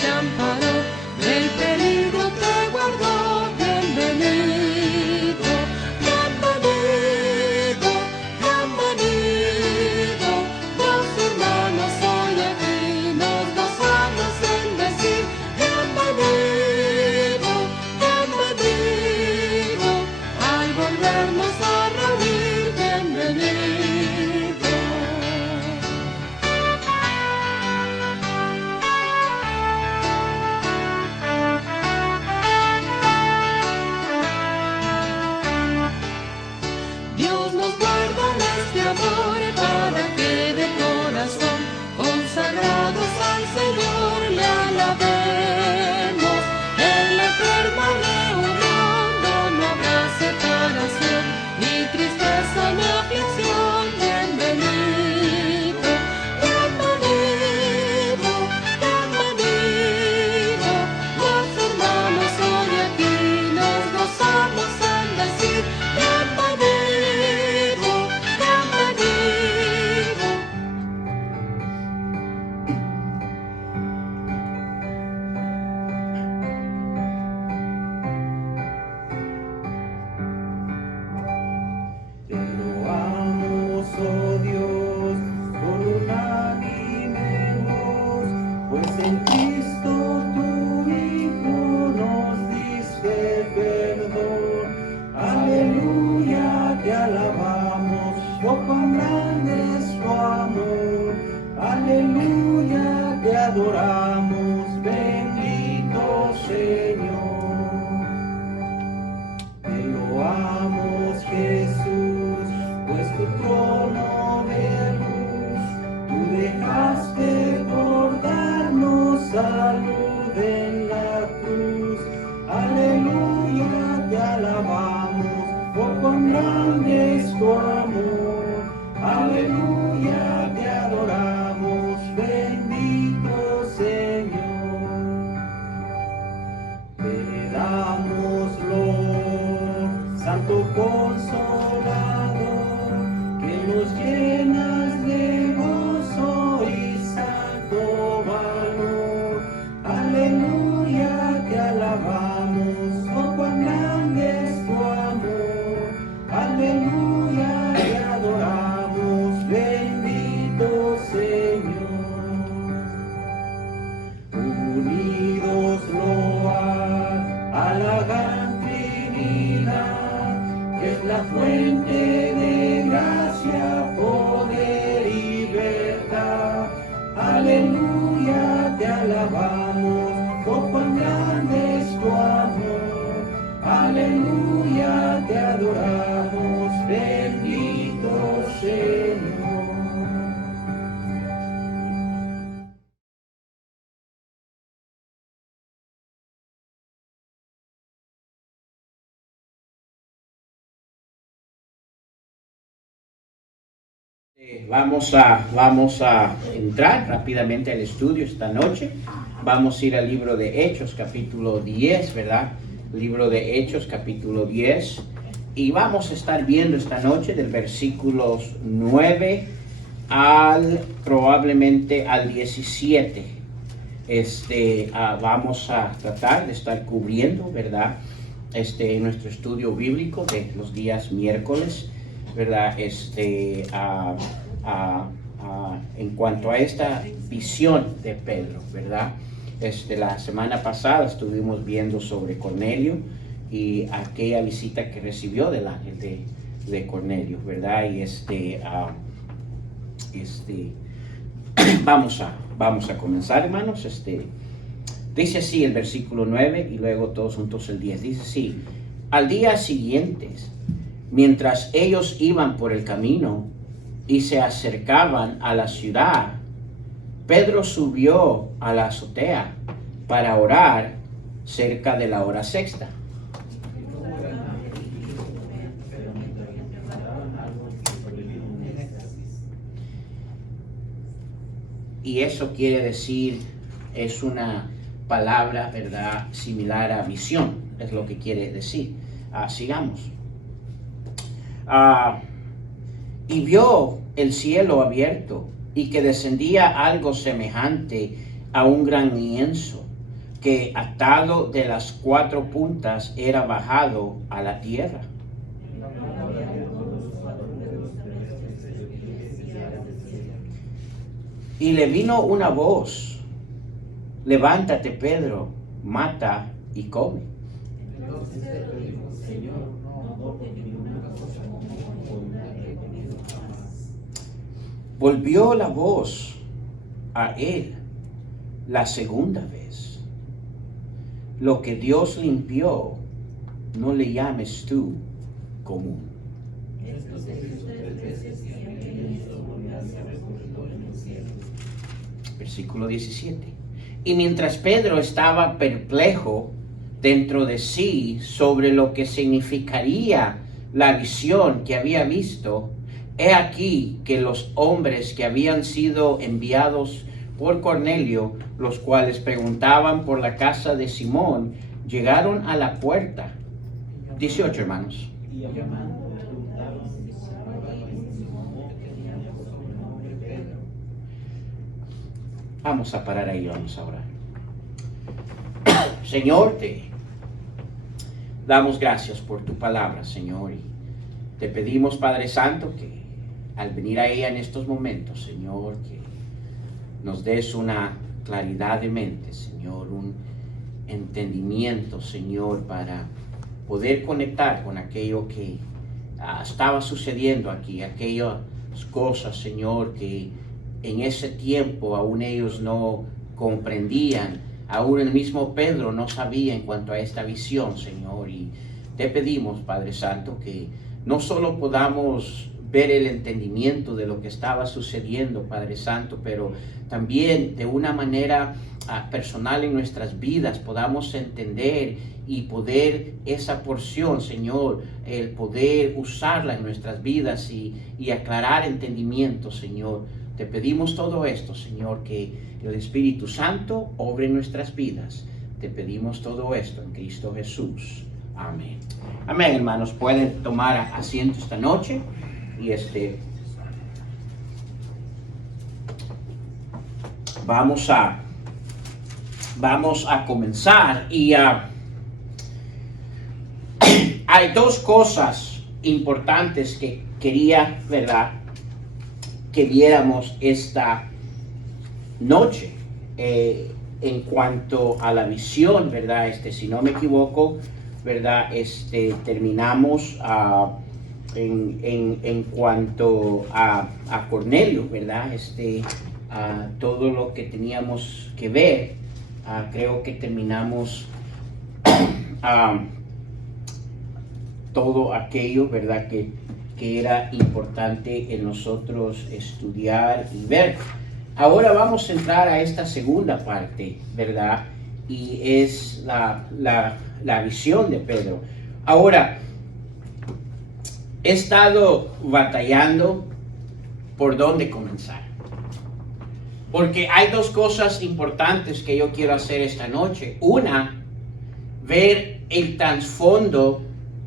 te amparó, del peligro te guardó. Bienvenido, bienvenido, bienvenido. Los hermanos hoy aquí nos gozamos en decir bienvenido, bienvenido. Al volvernos a reunir, bienvenido. Dios nos guarda en este amor para que de corazón, consagrados al Señor, le alabemos. En la eterna reunión no habrá separación, ni tristeza ni aflicción. Bienvenido, bienvenido, bienvenido. Los hermanos hoy aquí nos gozamos en decir bienvenido, bienvenido. Te loamos, oh Dios, por unánime voz, pues en Cristo tu Hijo nos diste perdón. Aleluya, te alabamos, oh cuán grande es tu amor. Aleluya, te adoramos, bendito Señor. Te loamos, Jesús, pues tu trono de luz tú dejaste por darnos salud en la cruz. Aleluya, te alabamos, por cuán grande es tu amor. Aleluya, te adoramos, bendito Señor. Te damos Lord, Santo Consolador, que nos llenas de gozo y santo valor. Aleluya, te alabamos, oh cuán grande es tu amor. Aleluya, te adoramos, bendito Señor. Unidos loar a la gran Trinidad, que es la fuente de gracia, poder y verdad. Aleluya, te alabamos, oh cuán grande es tu amor. Aleluya, te adoramos, bendito Señor. Vamos a entrar rápidamente al estudio esta noche. Vamos a ir al libro de Hechos, capítulo 10, ¿verdad? Libro de Hechos, capítulo 10. Y vamos a estar viendo esta noche del versículos 9 probablemente al 17. Vamos a tratar de estar cubriendo, ¿verdad? Nuestro estudio bíblico de los días miércoles, ¿verdad? En cuanto a esta visión de Pedro, ¿verdad? La semana pasada estuvimos viendo sobre Cornelio y aquella visita que recibió del ángel de Cornelio, ¿verdad? Y vamos a comenzar, hermanos. Dice así el versículo 9 y luego todos juntos el 10. Dice así: al día siguiente, mientras ellos iban por el camino y se acercaban a la ciudad, Pedro subió a la azotea para orar cerca de la hora sexta. Y eso quiere decir, es una palabra, ¿verdad?, similar a visión, es lo que quiere decir. Sigamos. Y vio el cielo abierto y que descendía algo semejante a un gran lienzo, que atado de las 4 puntas era bajado a la tierra. Y le vino una voz: levántate, Pedro, mata y come. Volvió la voz a él la segunda vez: lo que Dios limpió, no le llames tú común. Versículo 17. Y mientras Pedro estaba perplejo dentro de sí sobre lo que significaría la visión que había visto, he aquí que los hombres que habían sido enviados por Cornelio, los cuales preguntaban por la casa de Simón, llegaron a la puerta. 18, hermanos. Vamos a parar ahí, vamos a orar. Señor, te damos gracias por tu palabra, Señor, y te pedimos, Padre Santo, que al venir a ella en estos momentos, Señor, que nos des una claridad de mente, Señor, un entendimiento, Señor, para poder conectar con aquello que estaba sucediendo aquí, aquellas cosas, Señor, que en ese tiempo aún ellos no comprendían, aún el mismo Pedro no sabía en cuanto a esta visión, Señor. Y te pedimos, Padre Santo, que no solo podamos ver el entendimiento de lo que estaba sucediendo, Padre Santo, pero también de una manera personal en nuestras vidas podamos entender y poder esa porción, Señor, el poder usarla en nuestras vidas y aclarar entendimiento, Señor. Te pedimos todo esto, Señor, que el Espíritu Santo obre en nuestras vidas. Te pedimos todo esto en Cristo Jesús. Amén. Amén, hermanos. Pueden tomar asiento esta noche y vamos a comenzar y hay dos cosas importantes que quería, ¿verdad?, que viéramos esta noche en cuanto a la visión, ¿verdad? Si no me equivoco, ¿verdad? Terminamos en cuanto a Cornelio, ¿verdad? Todo lo que teníamos que ver, creo que terminamos todo aquello, ¿verdad? Que era importante en nosotros estudiar y ver. Ahora vamos a entrar a esta segunda parte, ¿verdad? Y es la visión de Pedro. Ahora, he estado batallando por dónde comenzar. Porque hay dos cosas importantes que yo quiero hacer esta noche. Una, ver el trasfondo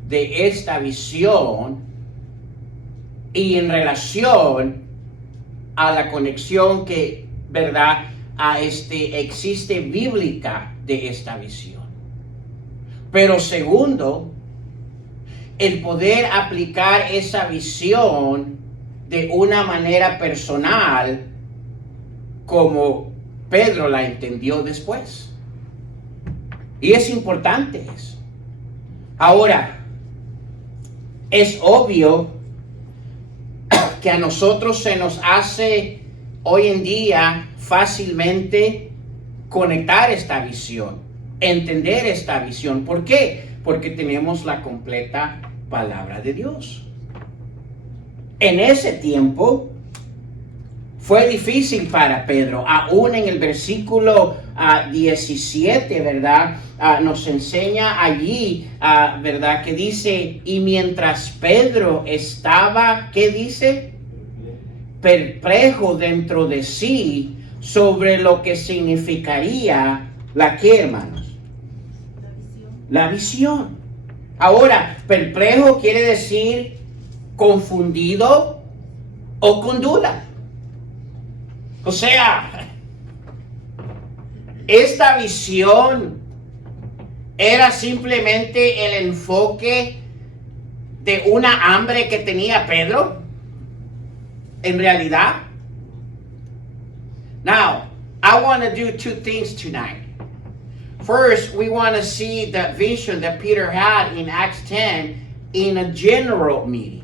de esta visión y en relación a la conexión que, ¿verdad?, existe bíblica de esta visión. Pero segundo, el poder aplicar esa visión de una manera personal como Pedro la entendió después. Y es importante eso. Ahora, es obvio que a nosotros se nos hace hoy en día fácilmente conectar esta visión, entender esta visión. ¿Por qué? Porque tenemos la completa palabra de Dios. En ese tiempo fue difícil para Pedro, aún en el versículo 17, ¿verdad? Nos enseña allí, ¿verdad? Que dice, y mientras Pedro estaba, ¿qué dice? Perplejo dentro de sí sobre lo que significaría la ¿qué, hermanos? La visión. Ahora, perplejo quiere decir confundido o con duda. O sea, esta visión era simplemente el enfoque de una hambre que tenía Pedro, en realidad. Now, I want to do two things tonight. First, we want to see the vision that Peter had in Acts 10 in a general meaning,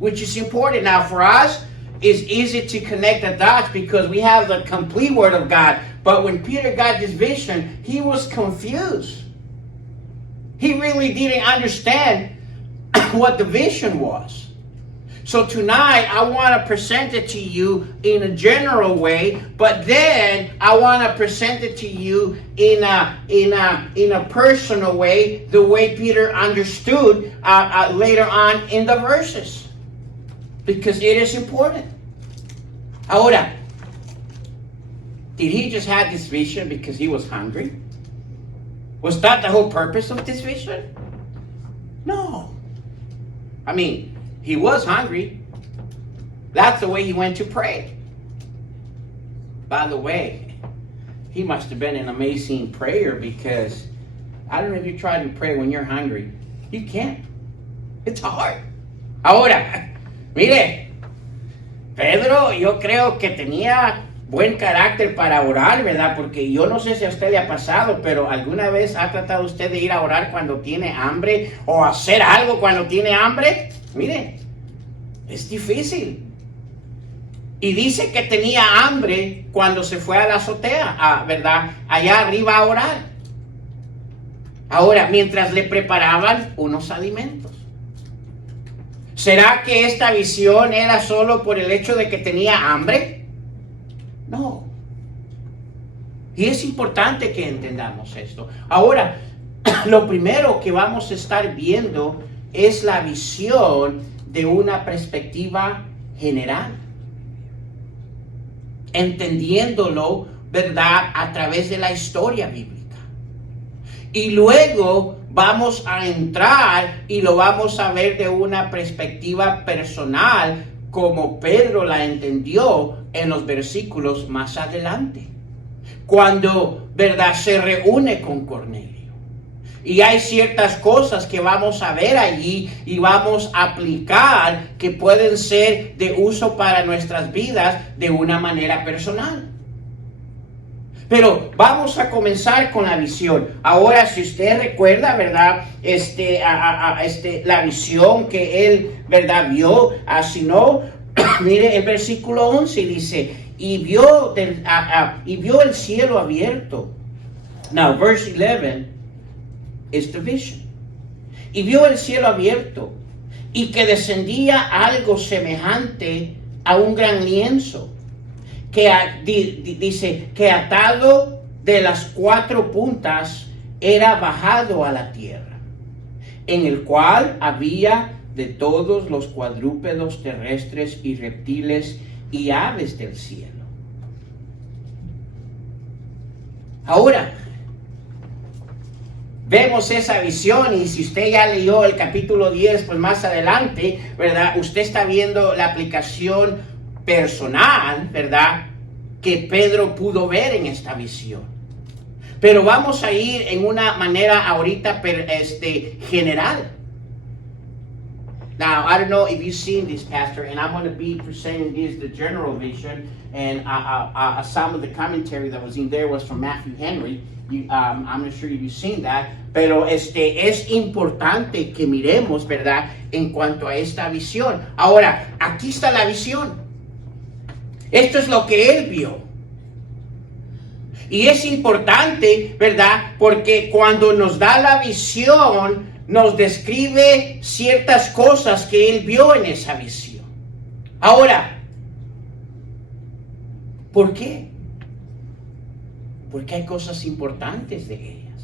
which is important. Now, for us, it's easy to connect the dots because we have the complete Word of God. But when Peter got this vision, he was confused. He really didn't understand what the vision was. So tonight, I want to present it to you in a general way, but then I want to present it to you in a personal way, the way Peter understood later on in the verses, because it is important. Ahora, did he just have this vision because he was hungry? Was that the whole purpose of this vision? No. I mean, he was hungry. That's the way he went to pray. By the way, he must have been an amazing prayer, because I don't know if you try to pray when you're hungry. You can't. It's hard. Ahora, mire, Pedro, yo creo que tenía buen carácter para orar, ¿verdad? Porque yo no sé si a usted le ha pasado, pero ¿alguna vez ha tratado usted de ir a orar cuando tiene hambre o hacer algo cuando tiene hambre? Mire, es difícil. Y dice que tenía hambre cuando se fue a la azotea, ¿verdad? Allá arriba a orar. Ahora, mientras le preparaban unos alimentos. ¿Será que esta visión era solo por el hecho de que tenía hambre? No. Y es importante que entendamos esto. Ahora, lo primero que vamos a estar viendo es la visión de una perspectiva general, entendiéndolo, ¿verdad?, a través de la historia bíblica. Y luego vamos a entrar y lo vamos a ver de una perspectiva personal, como Pedro la entendió en los versículos más adelante, cuando, ¿verdad?, se reúne con Cornelio. Y hay ciertas cosas que vamos a ver allí y vamos a aplicar que pueden ser de uso para nuestras vidas de una manera personal. Pero vamos a comenzar con la visión. Ahora, si usted recuerda, ¿verdad? La visión que él, ¿verdad?, vio. Si no, mire el versículo 11 dice, y vio el cielo abierto. Now, verse 11 is the vision. Y vio el cielo abierto, y que descendía algo semejante a un gran lienzo, que dice que atado de las 4 puntas era bajado a la tierra, en el cual había de todos los cuadrúpedos terrestres y reptiles y aves del cielo. Ahora, vemos esa visión, y si usted ya leyó el capítulo 10, pues más adelante, ¿verdad?, usted está viendo la aplicación personal, ¿verdad?, que Pedro pudo ver en esta visión. Pero vamos a ir en una manera ahorita general. Now, I don't know if you've seen this, Pastor, and I'm going to be presenting this, the general vision, and some of the commentary that was in there was from Matthew Henry. I'm not sure if you've seen that, pero es importante que miremos, ¿verdad?, en cuanto a esta visión. Ahora, aquí está la visión. Esto es lo que él vio. Y es importante, ¿verdad?, porque cuando nos da la visión, nos describe ciertas cosas que él vio en esa visión. Ahora, ¿por qué? Porque hay cosas importantes de ellas.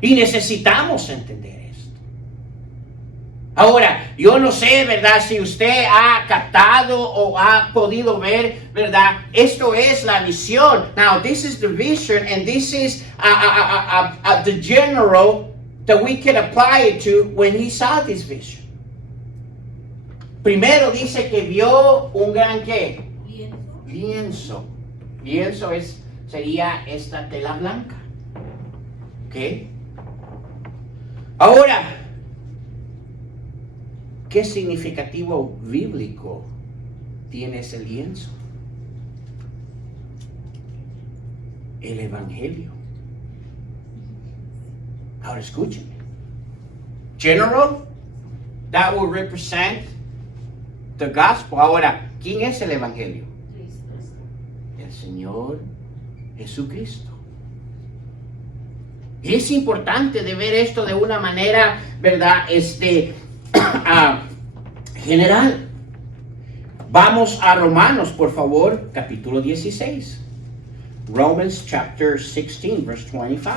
Y necesitamos entender esto. Ahora, yo no sé, ¿verdad?, si usted ha captado o ha podido ver, ¿verdad? Esto es la visión. Now, this is the vision, and this is the general that we can apply it to when he saw this vision. Primero dice que vio un gran ¿qué? lienzo. Lienzo sería esta tela blanca. ¿Ok? Ahora, ¿qué significativo bíblico tiene ese lienzo? El Evangelio. Ahora escúcheme. General, that will represent the gospel. Ahora, ¿quién es el Evangelio? El Señor Jesucristo. Y es importante de ver esto de una manera, ¿verdad? General. Vamos a Romanos, por favor, capítulo 16. Romans chapter 16, verse 25.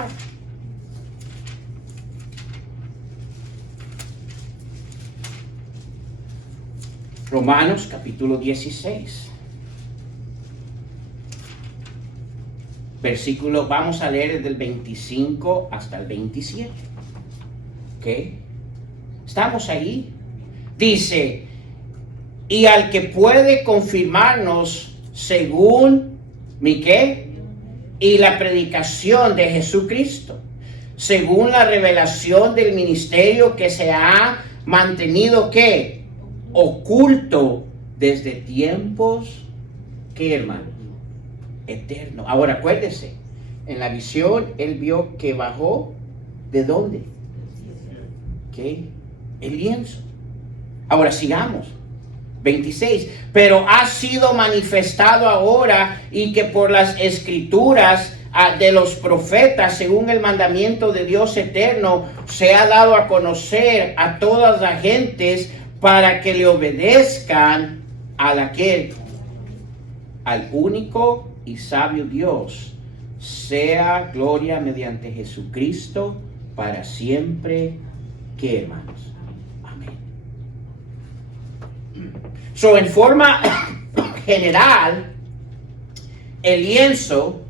Romanos capítulo 16. Versículo, vamos a leer desde el 25 hasta el 27. ¿Ok? ¿Estamos ahí? Dice, y al que puede confirmarnos según mi qué, y la predicación de Jesucristo, según la revelación del ministerio que se ha mantenido ¿qué? Oculto desde tiempos, ¿qué, hermano? Eterno. Ahora acuérdese, en la visión él vio que bajó, ¿de dónde? ¿Qué? El lienzo. Ahora sigamos. 26. Pero ha sido manifestado ahora y que por las escrituras de los profetas, según el mandamiento de Dios eterno, se ha dado a conocer a todas las gentes para que le obedezcan al único y sabio Dios, sea gloria mediante Jesucristo para siempre. ¿Qué, hermanos? Amén. So, en forma general, el lienzo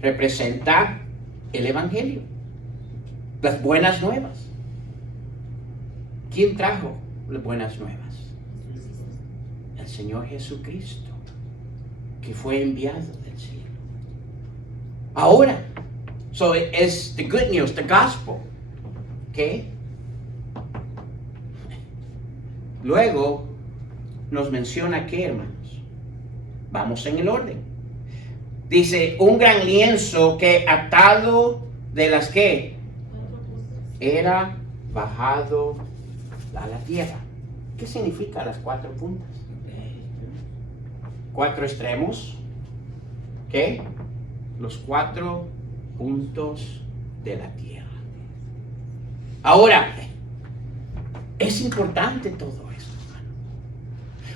representa el Evangelio, las buenas nuevas. ¿Quién trajo las buenas nuevas? El Señor Jesucristo, que fue enviado del cielo. Ahora, so es the good news, the gospel. ¿Ok? Luego nos menciona que, hermanos, vamos en el orden. Dice, un gran lienzo que atado de las que era bajado a la tierra. ¿Qué significa las 4 puntas? 4 extremos. ¿Qué? Los 4 puntos de la tierra. Ahora, es importante todo esto, hermano.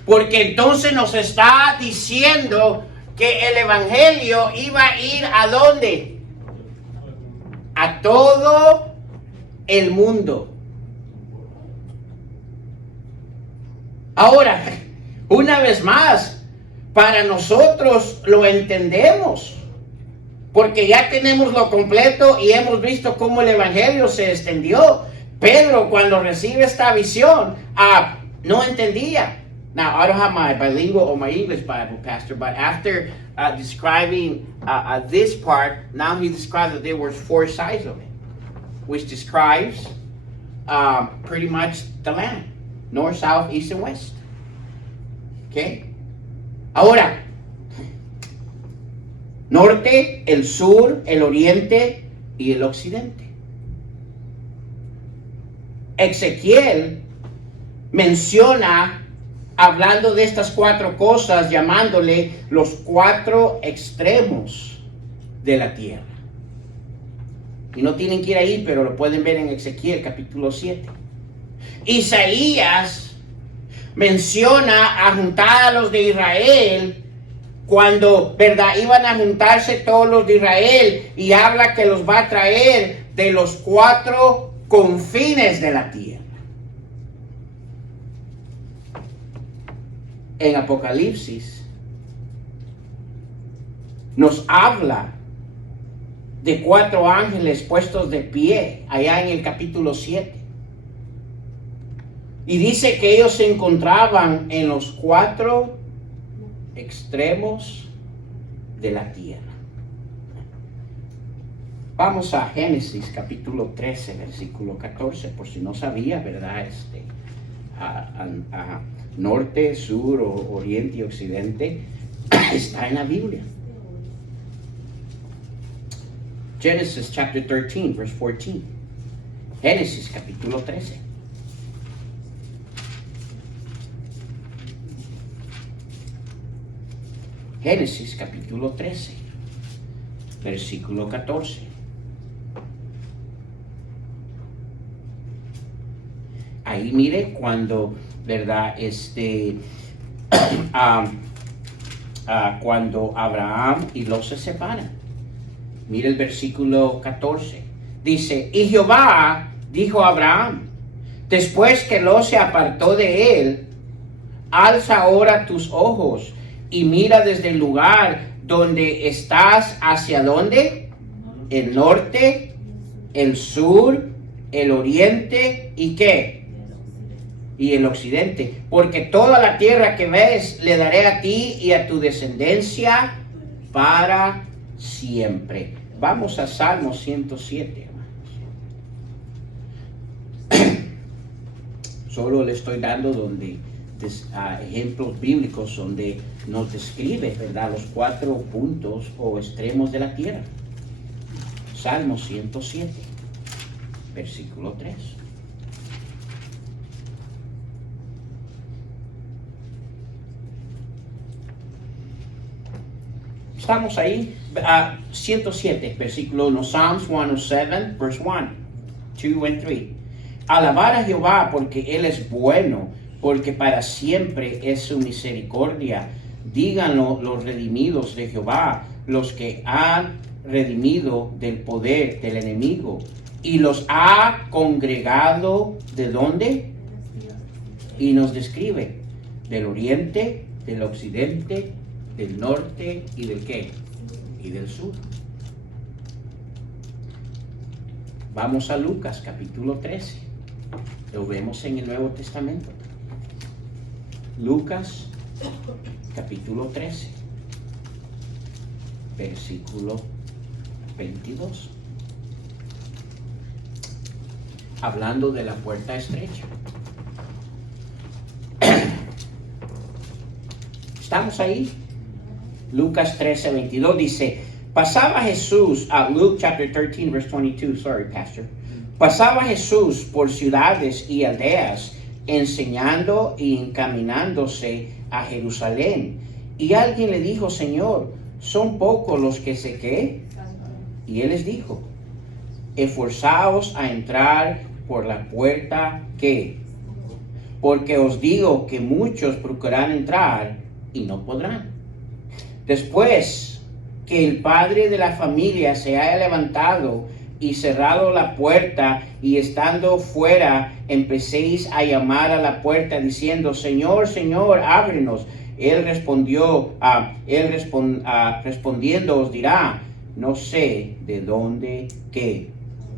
Porque entonces nos está diciendo que el Evangelio iba a ir ¿a dónde? A todo el mundo. Ahora, una vez más, para nosotros lo entendemos, porque ya tenemos lo completo y hemos visto cómo el Evangelio se extendió. Pedro, cuando recibe esta visión, no entendía. Now, I don't have my bilingual or my English Bible, Pastor, but after describing this part, now he describes that there were 4 sides of it, which describes pretty much the land. North, south, east, and west. ¿Ok? Ahora, norte, el sur, el oriente y el occidente. Ezequiel menciona, hablando de estas 4 cosas, llamándole los 4 extremos de la tierra. Y no tienen que ir ahí, pero lo pueden ver en Ezequiel capítulo 7. Isaías menciona a juntar a los de Israel cuando, ¿verdad?, iban a juntarse todos los de Israel, y habla que los va a traer de los 4 confines de la tierra. En Apocalipsis nos habla de 4 ángeles puestos de pie allá en el capítulo 7. Y dice que ellos se encontraban en los 4 extremos de la tierra. Vamos a Génesis capítulo 13, versículo 14, por si no sabía, ¿verdad? A norte, sur, oriente y occidente está en la Biblia. Genesis chapter 13, verse 14. Génesis capítulo 13. Génesis capítulo 13, versículo 14. Ahí mire cuando, ¿verdad? Cuando Abraham y Lot se separan. Mire el versículo 14. Dice, y Jehová dijo a Abraham, después que Lot se apartó de él, alza ahora tus ojos y mira desde el lugar donde estás, ¿hacia dónde? El norte, el sur, el oriente y ¿qué? Y el occidente. Porque toda la tierra que ves le daré a ti y a tu descendencia para siempre. Vamos a Salmo 107, hermanos. Solo le estoy dando ejemplos bíblicos donde nos describe, ¿verdad?, los 4 puntos o extremos de la tierra. Salmo 107, versículo 3. Estamos ahí, 107, versículo 1, Psalms 107, verse 1, 2 and 3. Alabar a Jehová porque Él es bueno, porque para siempre es su misericordia. Díganlo los redimidos de Jehová, los que han redimido del poder del enemigo. Y los ha congregado, ¿de dónde? Y nos describe del oriente, del occidente, del norte y del ¿qué? Y del sur. Vamos a Lucas capítulo 13. Lo vemos en el Nuevo Testamento. Lucas capítulo 13, versículo 22. Hablando de la puerta estrecha. ¿Estamos ahí? Lucas 13, 22 dice, pasaba Jesús, Luke chapter 13, verse 22, sorry, pastor. Pasaba Jesús por ciudades y aldeas, enseñando y encaminándose a Jerusalén. Y alguien le dijo, Señor, ¿son pocos los que se qué? Y él les dijo, esforzaos a entrar por la puerta que, porque os digo que muchos procurarán entrar y no podrán. Después que el padre de la familia se haya levantado y cerrado la puerta, y estando fuera, empecéis a llamar a la puerta diciendo, Señor, Señor, ábrenos. Él respondiendo os dirá, no sé de dónde qué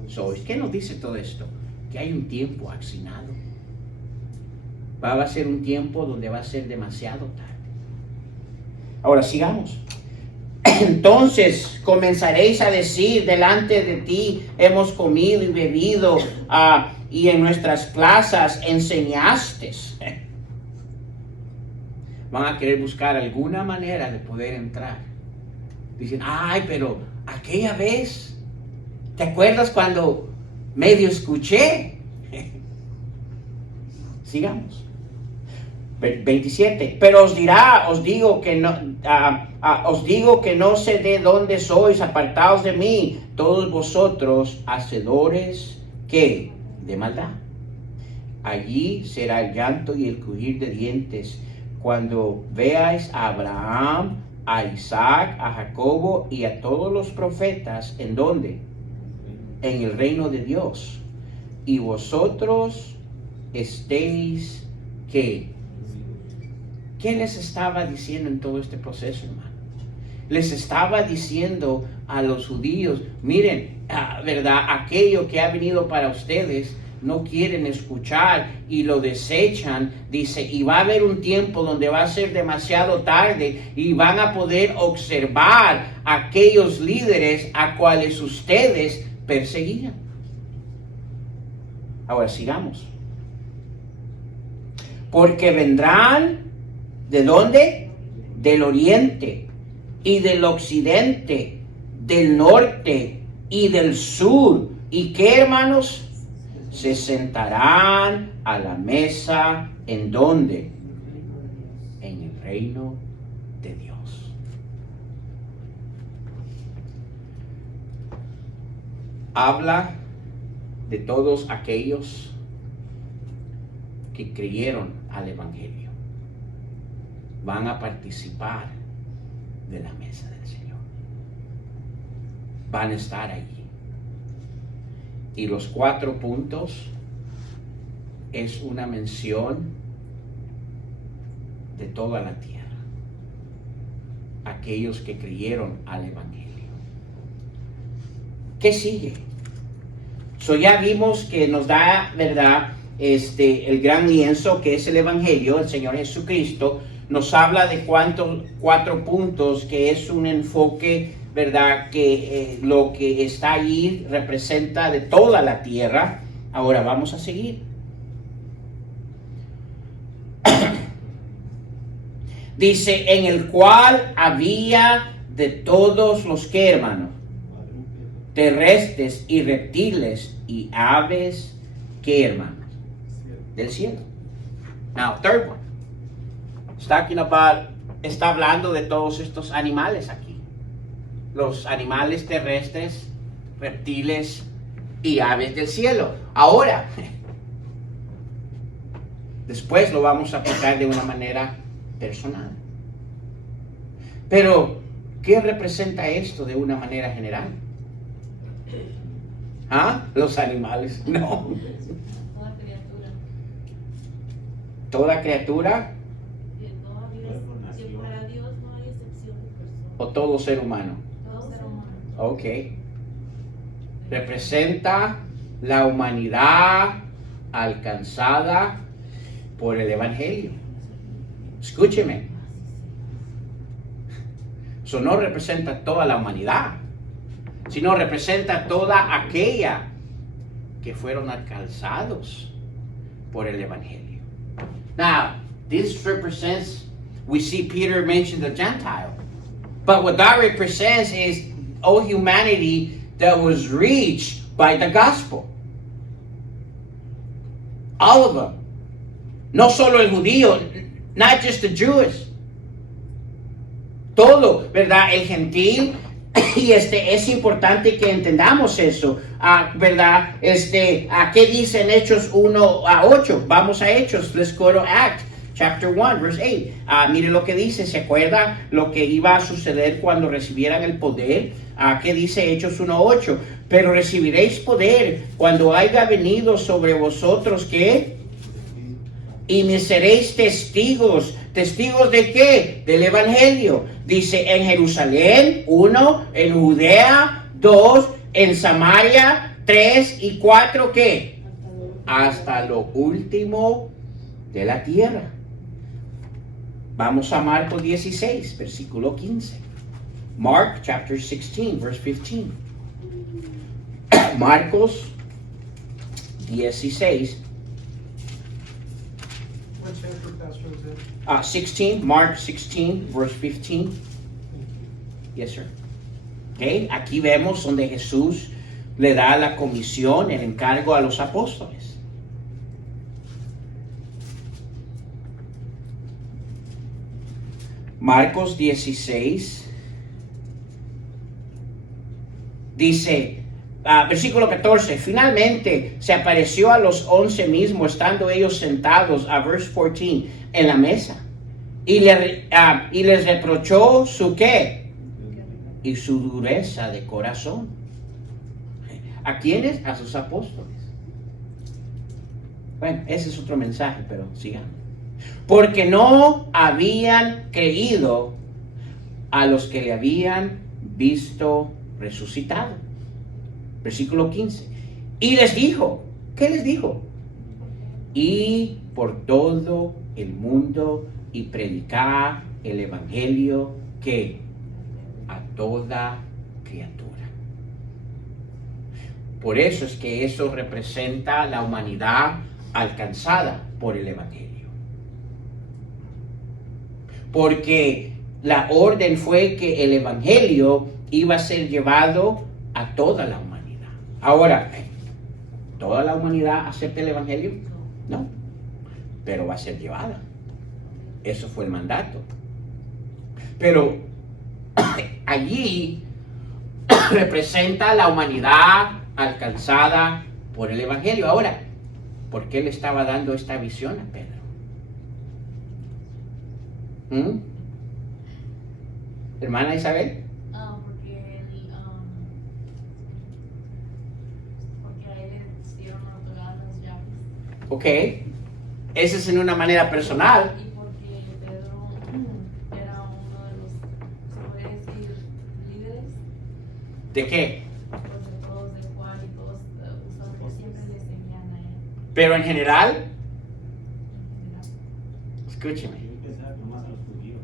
sois. ¿Qué nos dice todo esto? Que hay un tiempo asignado. Va a ser un tiempo donde va a ser demasiado tarde. Ahora sigamos. Entonces comenzaréis a decir, delante de ti hemos comido y bebido, y en nuestras plazas enseñaste. Van a querer buscar alguna manera de poder entrar. Dicen, ay, pero aquella vez, ¿te acuerdas cuando medio escuché? Sigamos. 27. Pero os digo que no sé de dónde sois, apartaos de mí, todos vosotros, hacedores, ¿qué? De maldad. Allí será el llanto y el crujir de dientes, cuando veáis a Abraham, a Isaac, a Jacobo y a todos los profetas, ¿en dónde? En el reino de Dios. Y vosotros estéis, ¿qué? ¿Qué les estaba diciendo en todo este proceso, hermano? Les estaba diciendo a los judíos, miren, ¿verdad? Aquello que ha venido para ustedes no quieren escuchar y lo desechan. Dice, y va a haber un tiempo donde va a ser demasiado tarde y van a poder observar aquellos líderes a cuales ustedes perseguían. Ahora sigamos. Porque vendrán, ¿de dónde? Del oriente y del occidente, del norte y del sur. ¿Y qué, hermanos? Se sentarán a la mesa, ¿en dónde? En el reino de Dios. Habla de todos aquellos que creyeron al Evangelio. Van a participar de la mesa del Señor. Van a estar allí. Y los 4 puntos es una mención de toda la tierra. Aquellos que creyeron al Evangelio. ¿Qué sigue? Ya vimos que nos da, ¿verdad? El gran lienzo que es el Evangelio, el Señor Jesucristo. Nos habla de 4 puntos, que es un enfoque, ¿verdad? Que lo que está allí representa de toda la tierra. Ahora vamos a seguir. Dice, en el cual había de todos los que, hermanos, terrestres y reptiles y aves, que, hermanos, del cielo. Now, third one. Está hablando de todos estos animales aquí. Los animales terrestres, reptiles y aves del cielo. Ahora, después lo vamos a aplicar de una manera personal. Pero, ¿qué representa esto de una manera general? ¿Ah? Los animales. No. Toda criatura. Toda criatura. Que para Dios no hay excepción de persona. O todo ser humano. Todo ser humano. Ok. Representa la humanidad alcanzada por el Evangelio. Escúcheme. Eso no representa toda la humanidad, sino representa toda aquella que fueron alcanzados por el Evangelio. Now, this represents, we see Peter mention the Gentile, but what that represents is all humanity that was reached by the gospel. All of them. No solo el judío, not just the Jewish. Todo, ¿verdad? El gentil. Y es importante que entendamos eso, ¿verdad? ¿Qué dicen Hechos 1:8? Vamos a Hechos, let's go to Acts, chapter 1, verse 8. Mire lo que dice, ¿se acuerda lo que iba a suceder cuando recibieran el poder? ¿Qué dice Hechos 1:8? Pero recibiréis poder cuando haya venido sobre vosotros, ¿qué? Y me seréis testigos. ¿Testigos de qué? Del Evangelio. Dice en Jerusalén, 1, en Judea, 2, en Samaria, 3 y 4, ¿qué? Hasta lo último de la tierra. Vamos a Marcos 16, versículo 15. Mark chapter 16, verse 15. Marcos 16. What chapter, Pastor, was it? 16, Mark 16, verse 15. Yes, sir. Okay, aquí vemos donde Jesús le da la comisión, el encargo a los apóstoles. Marcos 16 dice, versículo 14, finalmente se apareció a los 11 mismos, estando ellos sentados, verse 14, en la mesa, y les reprochó su qué, y su dureza de corazón. ¿A quiénes? A sus apóstoles. Bueno, ese es otro mensaje, pero sigamos. Porque no habían creído a los que le habían visto resucitado. Versículo 15. Y les dijo, ¿Qué les dijo? Y por todo el mundo y predicar el evangelio que a toda criatura. Por eso es que eso representa la humanidad alcanzada por el evangelio. Porque la orden fue que el evangelio iba a ser llevado a toda la humanidad. Ahora, ¿toda la humanidad acepta el evangelio? No, pero va a ser llevada. Eso fue el mandato. Pero allí representa la humanidad alcanzada por el evangelio. Ahora, ¿por qué le estaba dando esta visión a Pedro? Hermana Isabel. Porque a él le dieron otorgadas las llaves. Ok, esa es en una manera personal. Y porque Pedro era uno de los, se podría decir, líderes. ¿De qué? Pues de todos, de Juan y todos, usualmente siempre le seguían a él. Pero en general, En general. escúcheme, Hay que pensar nomás a los judíos.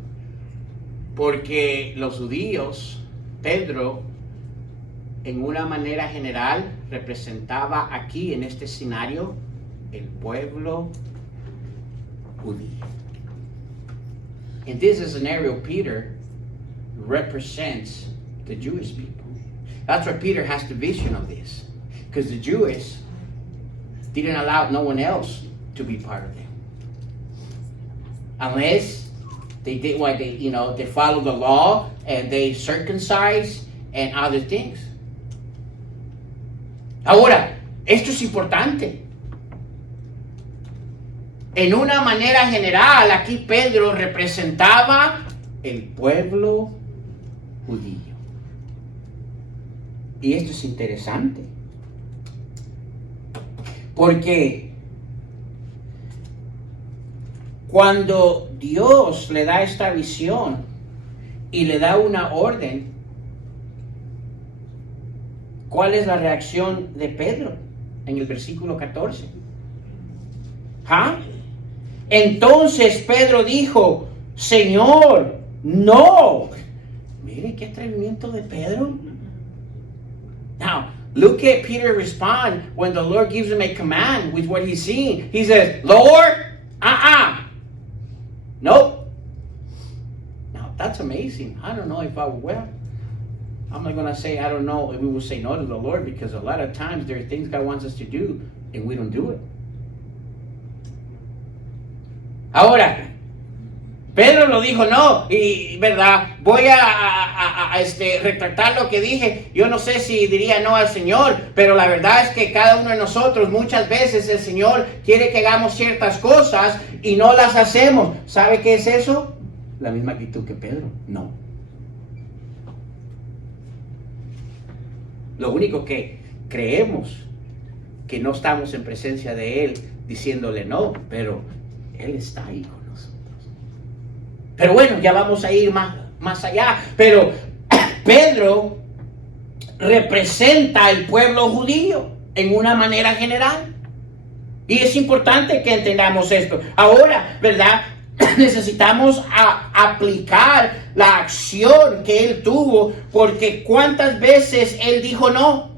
porque los judíos, Pedro, en una manera general, representaba aquí en este escenario el pueblo judío. In this scenario, Peter represents the Jewish people. That's why Peter has the vision of this, because the Jews didn't allow no one else to be part of them, unless they did what they follow the law and they circumcise and other things. Ahora, esto es importante. En una manera general, aquí Pedro representaba el pueblo judío. Y esto es interesante, porque cuando Dios le da esta visión y le da una orden, ¿cuál es la reacción de Pedro en el versículo 14? ¿Ah? Entonces Pedro dijo, Señor, no. Mire qué atrevimiento de Pedro. Now, look at Peter respond when the Lord gives him a command with what he's seeing. He says, Lord, nope. Now, that's amazing. I don't know if I will. I'm not going to say I don't know if we will say no to the Lord, because a lot of times there are things God wants us to do and we don't do it. Ahora, Pedro lo dijo, no, y verdad, voy a retractar lo que dije. Yo no sé si diría no al Señor, pero la verdad es que cada uno de nosotros, muchas veces el Señor quiere que hagamos ciertas cosas y no las hacemos. ¿Sabe qué es eso? La misma actitud que Pedro, no. Lo único que creemos que no estamos en presencia de Él diciéndole no, pero Él está ahí con nosotros. Pero bueno, ya vamos a ir más allá. Pero Pedro representa al pueblo judío en una manera general. Y es importante que entendamos esto. Ahora, ¿verdad? Necesitamos aplicar la acción que él tuvo, porque ¿cuántas veces él dijo no?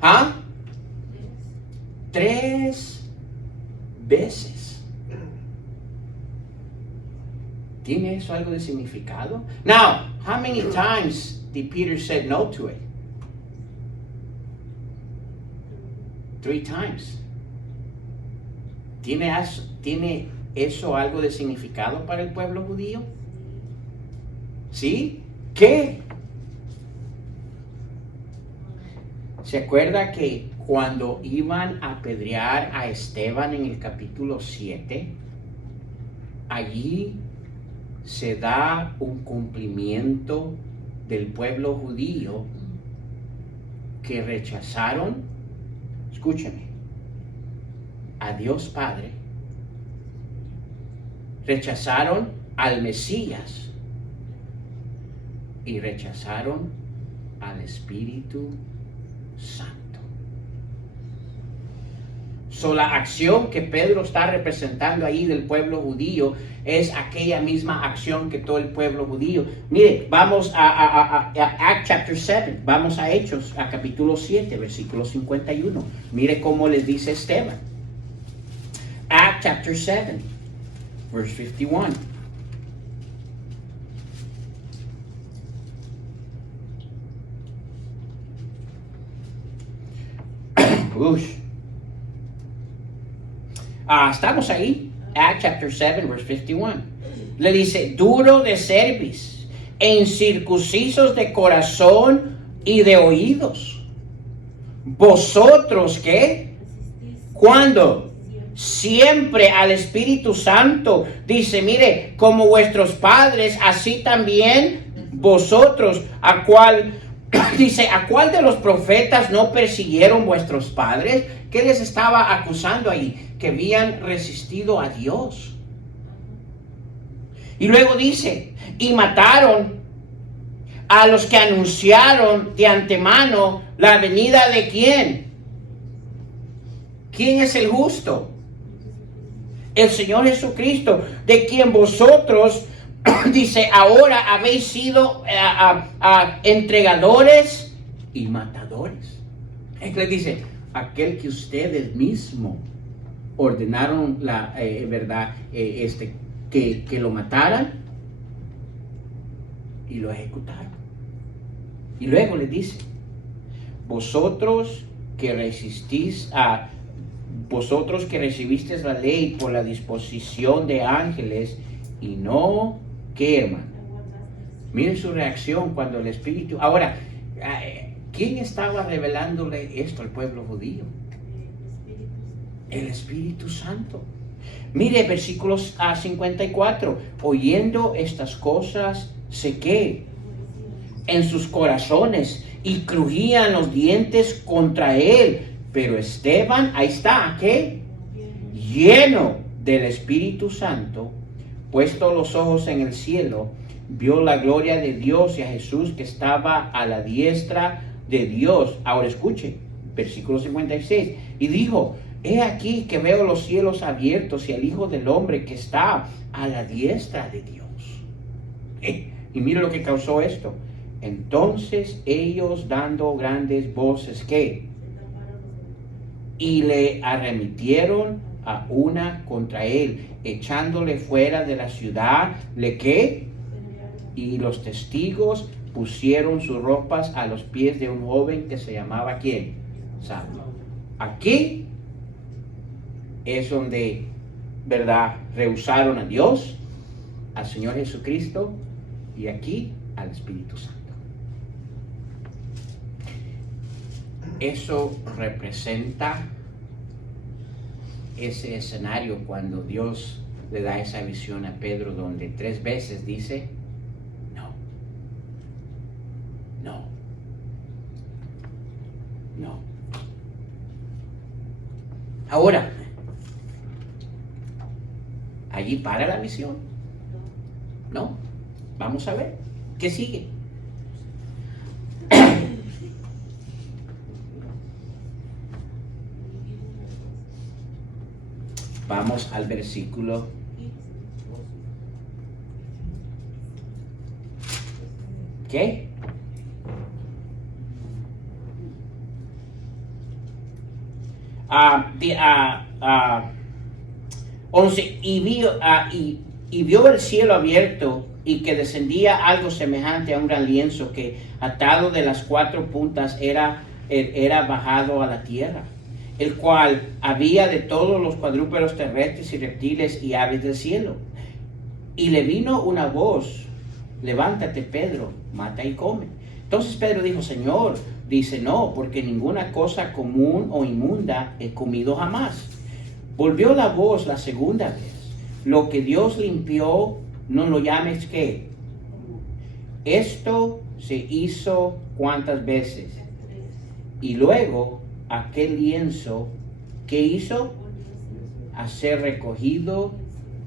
¿Ah? 3 veces. ¿Tiene eso algo de significado? Now, how many times did Peter say no to it? 3 times. ¿Tiene eso algo de significado para el pueblo judío? ¿Sí? ¿Qué? ¿Se acuerda que cuando iban a apedrear a Esteban en el capítulo 7, allí se da un cumplimiento del pueblo judío que rechazaron, escúchame, a Dios Padre, rechazaron al Mesías y rechazaron al Espíritu Santo? So, la acción que Pedro está representando ahí del pueblo judío es aquella misma acción que todo el pueblo judío. Mire, vamos a Acts chapter 7, vamos a Hechos, a capítulo 7, versículo 51. Mire cómo les dice Esteban. Acts chapter 7, verse 51. Ush. Estamos ahí, Acts chapter 7, verse 51. Le dice, duro de cerviz, e incircuncisos de corazón y de oídos. ¿Vosotros qué? ¿Cuándo? Siempre al Espíritu Santo. Dice, mire, como vuestros padres, así también vosotros, a cual... Dice, ¿a cuál de los profetas no persiguieron vuestros padres? ¿Qué les estaba acusando ahí? Que habían resistido a Dios. Y luego dice, y mataron a los que anunciaron de antemano la venida de ¿quién? ¿Quién es el justo? El Señor Jesucristo, de quien vosotros... Dice, ahora habéis sido entregadores y matadores. Le dice, aquel que ustedes mismos ordenaron que lo mataran y lo ejecutaron. Y luego le dice, vosotros que recibisteis la ley por la disposición de ángeles y no... ¿Qué, hermano? Miren su reacción cuando el Espíritu... Ahora, ¿quién estaba revelándole esto al pueblo judío? El Espíritu Santo. Mire, versículos 54. Oyendo estas cosas, se qué en sus corazones y crujían los dientes contra él. Pero Esteban, ahí está, ¿qué? Lleno del Espíritu Santo, puesto los ojos en el cielo, vio la gloria de Dios y a Jesús que estaba a la diestra de Dios. Ahora escuche, versículo 56. Y dijo, he aquí que veo los cielos abiertos y al Hijo del Hombre que está a la diestra de Dios. Y mire lo que causó esto. Entonces ellos dando grandes voces, ¿qué? Y le arremetieron a una contra él, echándole fuera de la ciudad, ¿le qué? Y los testigos pusieron sus ropas a los pies de un joven que se llamaba ¿quién? Saulo. Aquí es donde, ¿verdad? Rehusaron a Dios, al Señor Jesucristo y aquí al Espíritu Santo. Eso representa ese escenario cuando Dios le da esa visión a Pedro, donde 3 veces dice no, no, no. Ahora, allí para la visión. No, vamos a ver qué sigue. Vamos al versículo 11. Y vio el cielo abierto y que descendía algo semejante a un gran lienzo que atado de las 4 puntas era bajado a la tierra, el cual había de todos los cuadrúpedos terrestres y reptiles y aves del cielo. Y le vino una voz, levántate Pedro, mata y come. Entonces Pedro dijo, Señor, dice, no, porque ninguna cosa común o inmunda he comido jamás. Volvió la voz la segunda vez, lo que Dios limpió, no lo llames ¿qué? Esto se hizo ¿cuántas veces? Y luego aquel lienzo, ¿qué hizo? A ser recogido,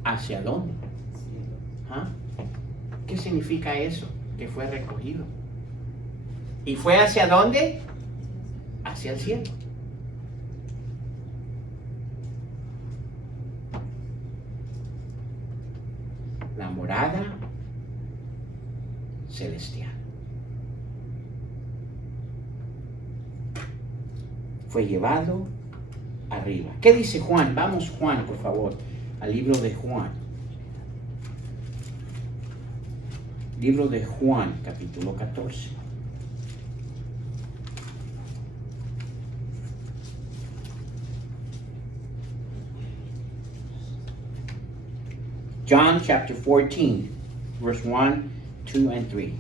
¿hacia dónde? ¿Ah? ¿Qué significa eso? Que fue recogido. ¿Y fue hacia dónde? Hacia el cielo. celestial. Fue llevado arriba. ¿Qué dice Juan? Vamos, Juan, por favor, al libro de Juan. Libro de Juan, capítulo 14. John chapter 14, verse 1, 2, and 3.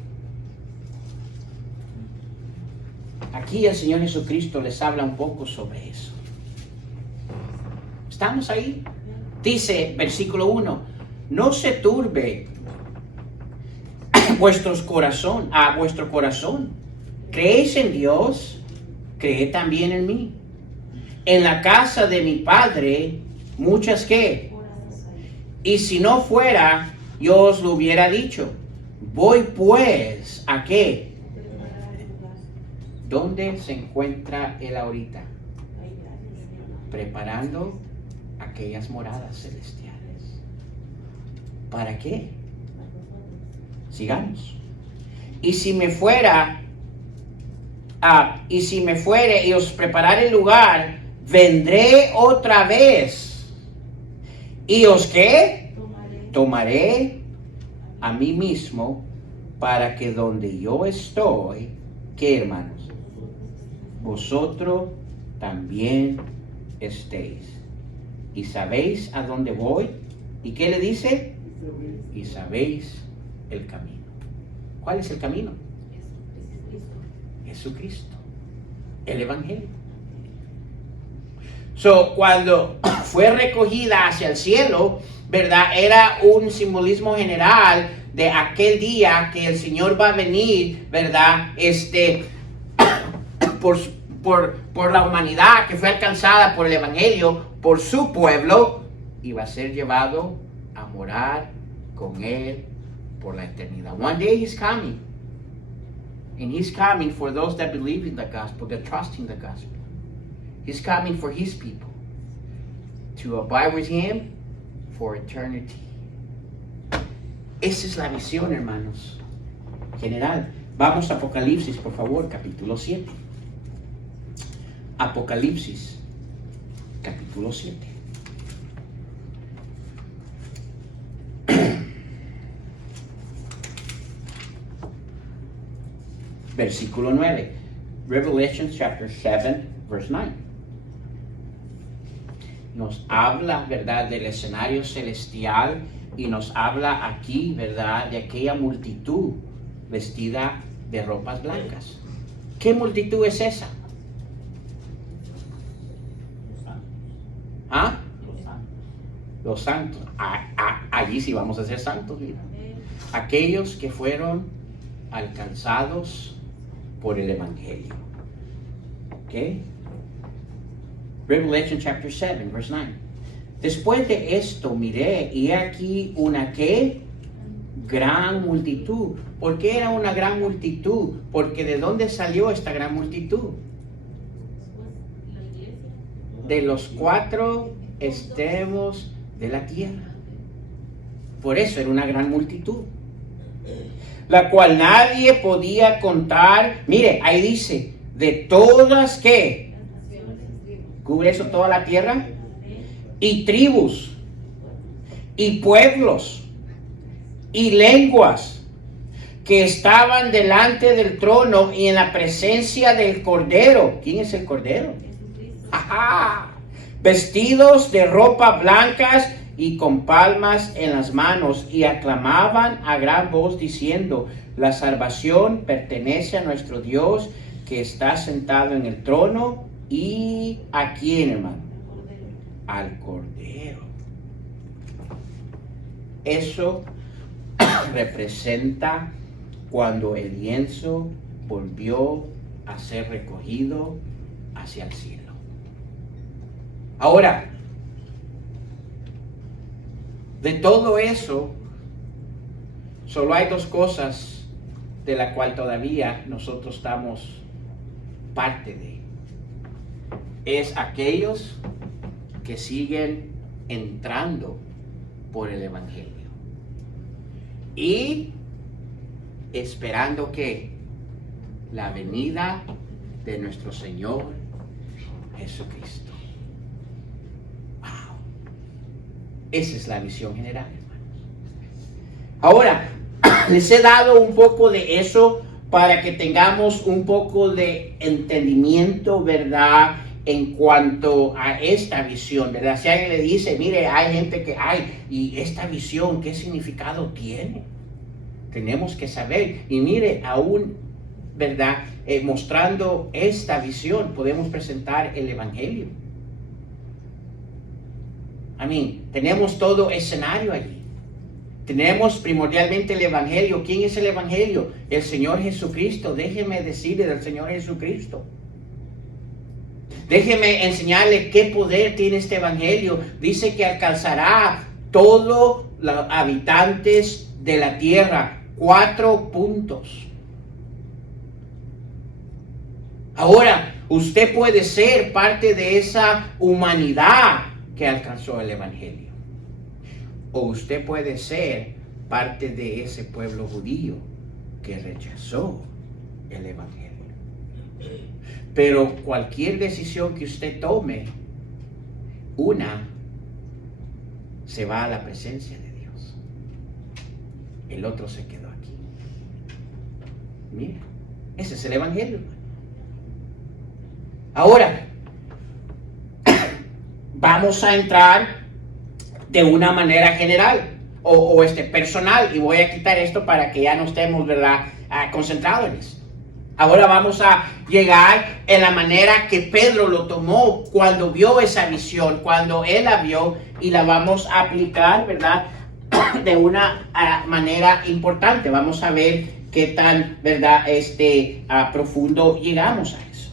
Aquí el Señor Jesucristo les habla un poco sobre eso. ¿Estamos ahí? Dice, versículo 1, no se turbe vuestro corazón. ¿Creéis en Dios? Creed también en mí. En la casa de mi Padre, muchas ¿qué? Y si no fuera, yo os lo hubiera dicho. Voy pues, ¿a qué? ¿Dónde se encuentra él ahorita? Preparando aquellas moradas celestiales. ¿Para qué? Sigamos. Y si me fuera, y os preparare el lugar, vendré otra vez. ¿Y os qué? Tomaré a mí mismo, para que donde yo estoy, ¿qué, hermanos? Vosotros también estéis. ¿Y sabéis a dónde voy? ¿Y qué le dice? Y sabéis el camino. ¿Cuál es el camino? Jesucristo. El Evangelio. Cuando fue recogida hacia el cielo, ¿verdad? Era un simbolismo general de aquel día que el Señor va a venir, ¿verdad? Por la humanidad que fue alcanzada por el Evangelio, por su pueblo, y va a ser llevado a morar con Él por la eternidad. One day He's coming. And He's coming for those that believe in the gospel, that trust in the gospel. He's coming for His people to abide with Him for eternity. Esa es la visión, hermanos, general. Vamos a Apocalipsis, por favor, capítulo 7. Apocalipsis, capítulo 7. Versículo 9. Revelation chapter 7, verse 9. Nos habla, ¿verdad?, del escenario celestial, y nos habla aquí, ¿verdad?, de aquella multitud vestida de ropas blancas. ¿Qué multitud es esa? ¿Ah? Los santos. Allí sí vamos a ser santos, mira. Aquellos que fueron alcanzados por el Evangelio. ¿Ok? Revelation chapter 7, verse 9. Después de esto miré, y aquí una ¿qué? Gran multitud. ¿Por qué era una gran multitud? Porque ¿de dónde salió esta gran multitud? De los 4 extremos de la tierra. Por eso era una gran multitud, la cual nadie podía contar. Mire, ahí dice, de todas ¿qué? ¿Cubre eso toda la tierra? Y tribus, y pueblos, y lenguas, que estaban delante del trono y en la presencia del Cordero. ¿Quién es el Cordero? ¡Ajá! Vestidos de ropas blancas y con palmas en las manos, y aclamaban a gran voz diciendo: la salvación pertenece a nuestro Dios, que está sentado en el trono. ¿Y a quién, hermano? Al Cordero. Eso representa cuando el lienzo volvió a ser recogido hacia el cielo. Ahora, de todo eso, solo hay 2 cosas de la cual todavía nosotros estamos parte de. Es aquellos que siguen entrando por el Evangelio. y esperando que la venida de nuestro Señor Jesucristo. Wow. Esa es la visión general, hermanos. Ahora, les he dado un poco de eso para que tengamos un poco de entendimiento, ¿verdad?, en cuanto a esta visión, ¿verdad? Si alguien le dice, mire, hay gente que hay, y esta visión, ¿qué significado tiene? Tenemos que saber, y mire, aún, ¿verdad?, mostrando esta visión, podemos presentar el Evangelio. Tenemos todo escenario allí. Tenemos primordialmente el Evangelio. ¿Quién es el Evangelio? El Señor Jesucristo. Déjeme decirle del Señor Jesucristo. Déjeme enseñarle qué poder tiene este Evangelio. Dice que alcanzará todos los habitantes de la tierra. 4 puntos. Ahora, usted puede ser parte de esa humanidad que alcanzó el Evangelio. O usted puede ser parte de ese pueblo judío que rechazó el Evangelio. Pero cualquier decisión que usted tome, una se va a la presencia de Dios. El otro se quedó aquí. Mira, ese es el Evangelio. Ahora, vamos a entrar de una manera general o personal, y voy a quitar esto para que ya no estemos, ¿verdad?, concentrados en eso. Ahora vamos a llegar en la manera que Pedro lo tomó cuando vio esa visión, cuando él la vio, y la vamos a aplicar, ¿verdad?, de una manera importante. Vamos a ver qué tan, ¿verdad?, profundo llegamos a eso.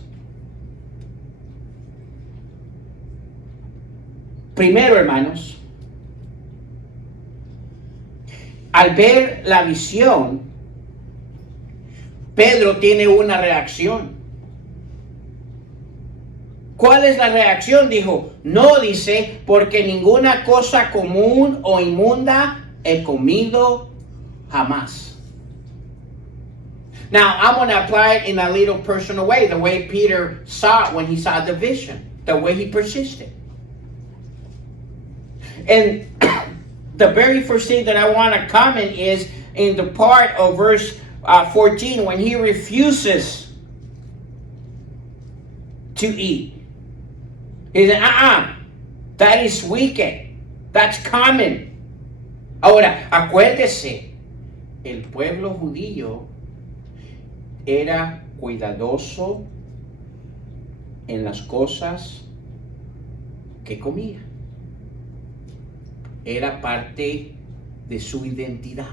Primero, hermanos, al ver la visión, Pedro tiene una reacción. ¿Cuál es la reacción? Dijo, no, dice, porque ninguna cosa común o inmunda he comido jamás. Now, I'm going to apply it in a little personal way, the way Peter saw it when he saw the vision, the way he persisted. And the very first thing that I want to comment is in the part of verse 14, when he refuses to eat. He said, that is wicked. That's common. Ahora, acuérdese, el pueblo judío era cuidadoso en las cosas que comía. Era parte de su identidad.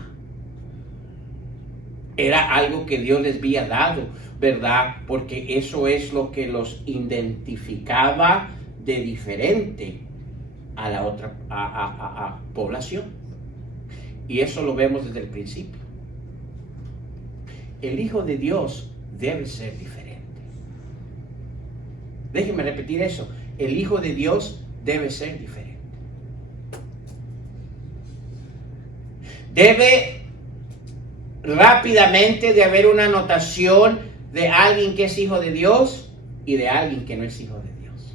Era algo que Dios les había dado, ¿verdad? Porque eso es lo que los identificaba de diferente a la otra población. Y eso lo vemos desde el principio. El Hijo de Dios debe ser diferente. Déjenme repetir eso. El Hijo de Dios debe ser diferente. Debe rápidamente de haber una anotación de alguien que es hijo de Dios y de alguien que no es hijo de Dios.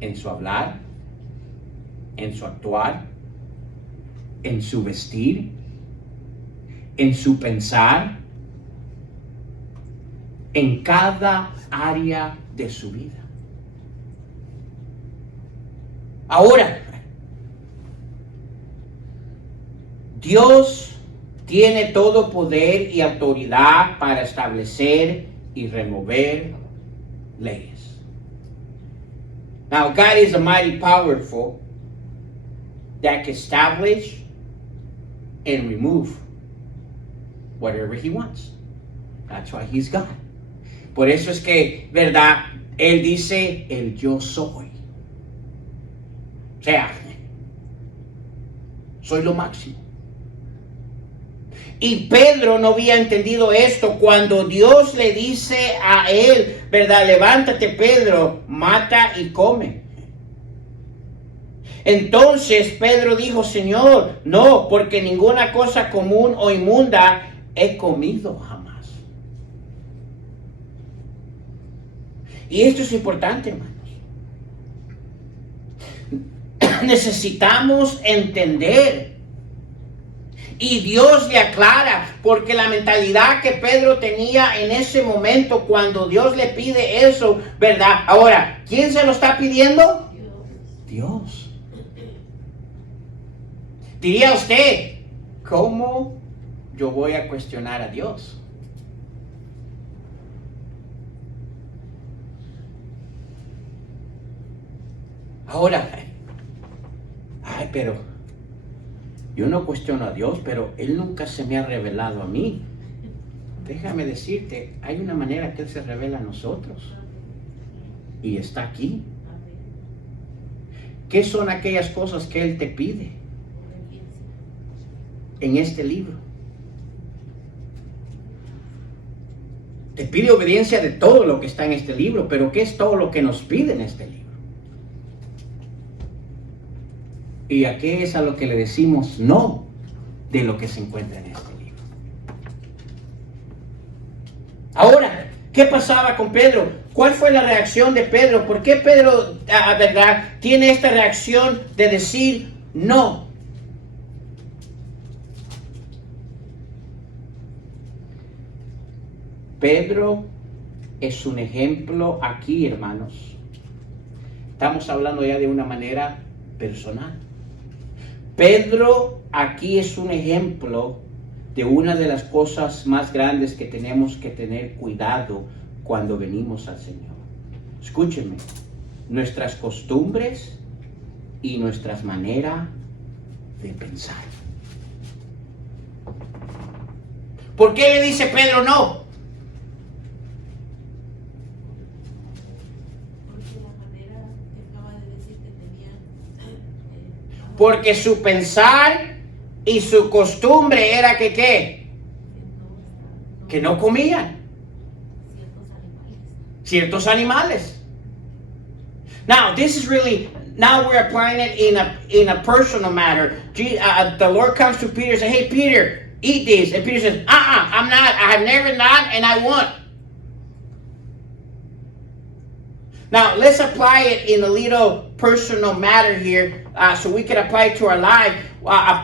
En su hablar, en su actuar, en su vestir, en su pensar, en cada área de su vida. Ahora, Dios tiene todo poder y autoridad para establecer y remover leyes. Now, God is a mighty powerful that can establish and remove whatever He wants. That's why He's God. Por eso es que, ¿verdad? Él dice, el yo soy. O sea, soy lo máximo. Y Pedro no había entendido esto cuando Dios le dice a él, ¿verdad? Levántate, Pedro, mata y come. Entonces Pedro dijo, Señor, no, porque ninguna cosa común o inmunda he comido jamás. Y esto es importante, hermanos. Necesitamos entender. Y Dios le aclara, porque la mentalidad que Pedro tenía en ese momento, cuando Dios le pide eso, ¿verdad? Ahora, ¿quién se lo está pidiendo? Dios. Diría usted, ¿cómo yo voy a cuestionar a Dios? Ahora, pero yo no cuestiono a Dios, pero Él nunca se me ha revelado a mí. Déjame decirte, hay una manera que Él se revela a nosotros. Y está aquí. ¿Qué son aquellas cosas que Él te pide en este libro? Te pide obediencia de todo lo que está en este libro, pero ¿qué es todo lo que nos pide en este libro? ¿Y a qué es a lo que le decimos no de lo que se encuentra en este libro? Ahora, ¿qué pasaba con Pedro? ¿Cuál fue la reacción de Pedro? ¿Por qué Pedro, verdad, tiene esta reacción de decir no? Pedro es un ejemplo aquí, hermanos. Estamos hablando ya de una manera personal. Pedro aquí es un ejemplo de una de las cosas más grandes que tenemos que tener cuidado cuando venimos al Señor. Escúchenme, nuestras costumbres y nuestras maneras de pensar. ¿Por qué le dice Pedro no? Porque su pensar y su costumbre era que ¿qué? Que no comían ciertos animales. Now, this is really, now we're applying it in a personal matter. The Lord comes to Peter and says, hey, Peter, eat this. And Peter says, I'm not. I have never not, and I won't. Now, let's apply it in a little personal matter here so we can apply it to our life.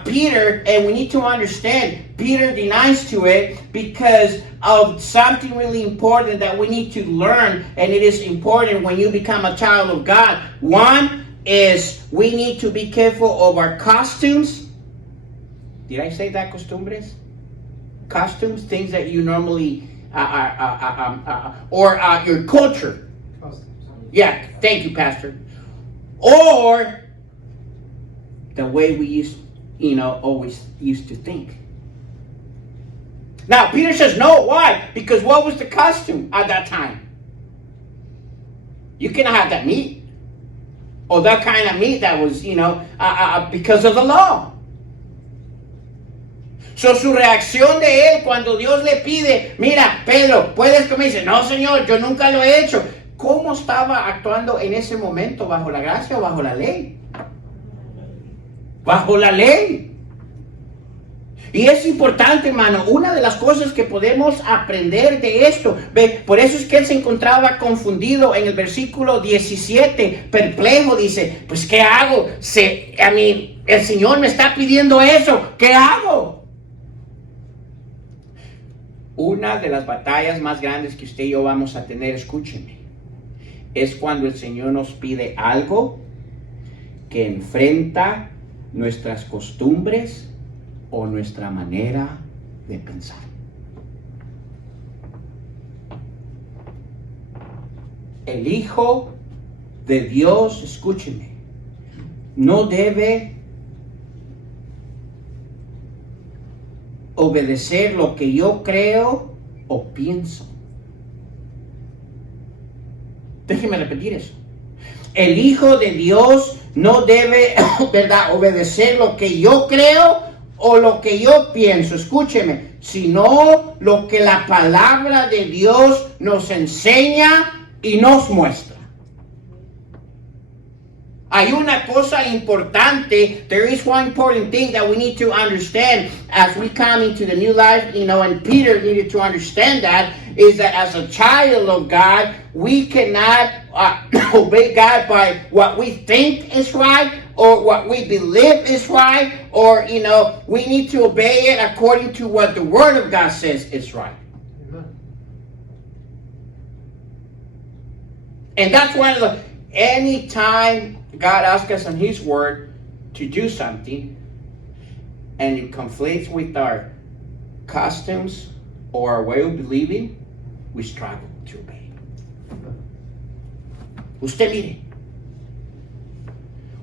Peter, and we need to understand, Peter denies to it because of something really important that we need to learn, and it is important when you become a child of God. One is we need to be careful of our costumes. Did I say that, costumbres? Costumes, things that you normally, or your culture. Yeah, thank you, Pastor. Or the way we always used to think. Now, Peter says no. Why? Because what was the costume at that time? You cannot have that meat. Or that kind of meat that was, because of the law. So, su reacción de él cuando Dios le pide, mira, Pedro, ¿puedes comer? Dice, no, Señor, yo nunca lo he hecho. ¿Cómo estaba actuando en ese momento? ¿Bajo la gracia o bajo la ley? Bajo la ley. Y es importante, hermano, una de las cosas que podemos aprender de esto, ¿ve? Por eso es que él se encontraba confundido en el versículo 17, perplejo, dice, pues ¿qué hago? El Señor me está pidiendo eso, ¿qué hago? Una de las batallas más grandes que usted y yo vamos a tener, escúcheme, es cuando el Señor nos pide algo que enfrenta nuestras costumbres o nuestra manera de pensar. El Hijo de Dios, escúcheme, no debe obedecer lo que yo creo o pienso. Déjeme repetir eso. El Hijo de Dios no debe, ¿verdad?, obedecer lo que yo creo o lo que yo pienso. Escúcheme, sino lo que la palabra de Dios nos enseña y nos muestra. Hay una cosa importante. There is one important thing that we need to understand as we come into the new life, and Peter needed to understand that, is that as a child of God, we cannot obey God by what we think is right or what we believe is right, or, we need to obey it according to what the Word of God says is right. Amen. And that's one of the, anytime God asks us in His Word to do something, and it conflicts with our customs or our way of believing, we struggle to obey. Usted mire,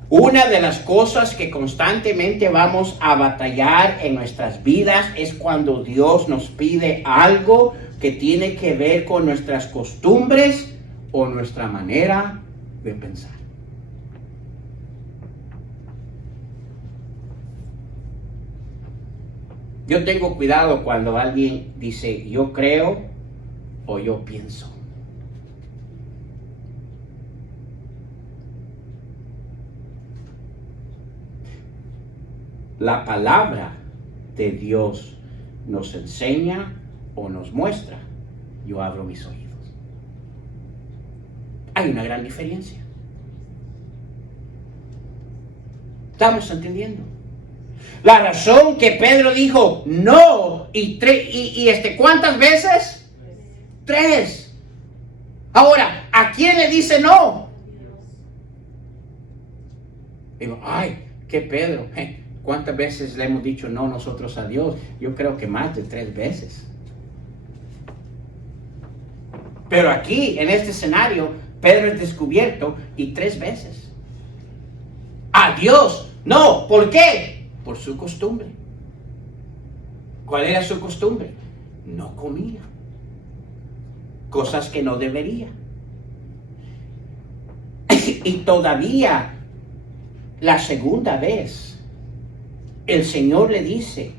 una de las cosas que constantemente vamos a batallar en nuestras vidas es cuando Dios nos pide algo que tiene que ver con nuestras costumbres o nuestra manera de pensar. Yo tengo cuidado cuando alguien dice yo creo o yo pienso. La palabra de Dios nos enseña o nos muestra. Yo abro mis oídos. Hay una gran diferencia. ¿Estamos entendiendo? La razón que Pedro dijo no ¿cuántas veces? 3. Ahora, ¿a quién le dice no? Digo, ay, ¿qué Pedro? ¿Cuántas veces le hemos dicho no nosotros a Dios? Yo creo que más de 3 veces. Pero aquí, en este escenario, Pedro es descubierto y 3 veces. A Dios, no. ¿Por qué? Por su costumbre. ¿Cuál era su costumbre? No comía. Cosas que no debería. Y todavía, la segunda vez, el Señor le dice,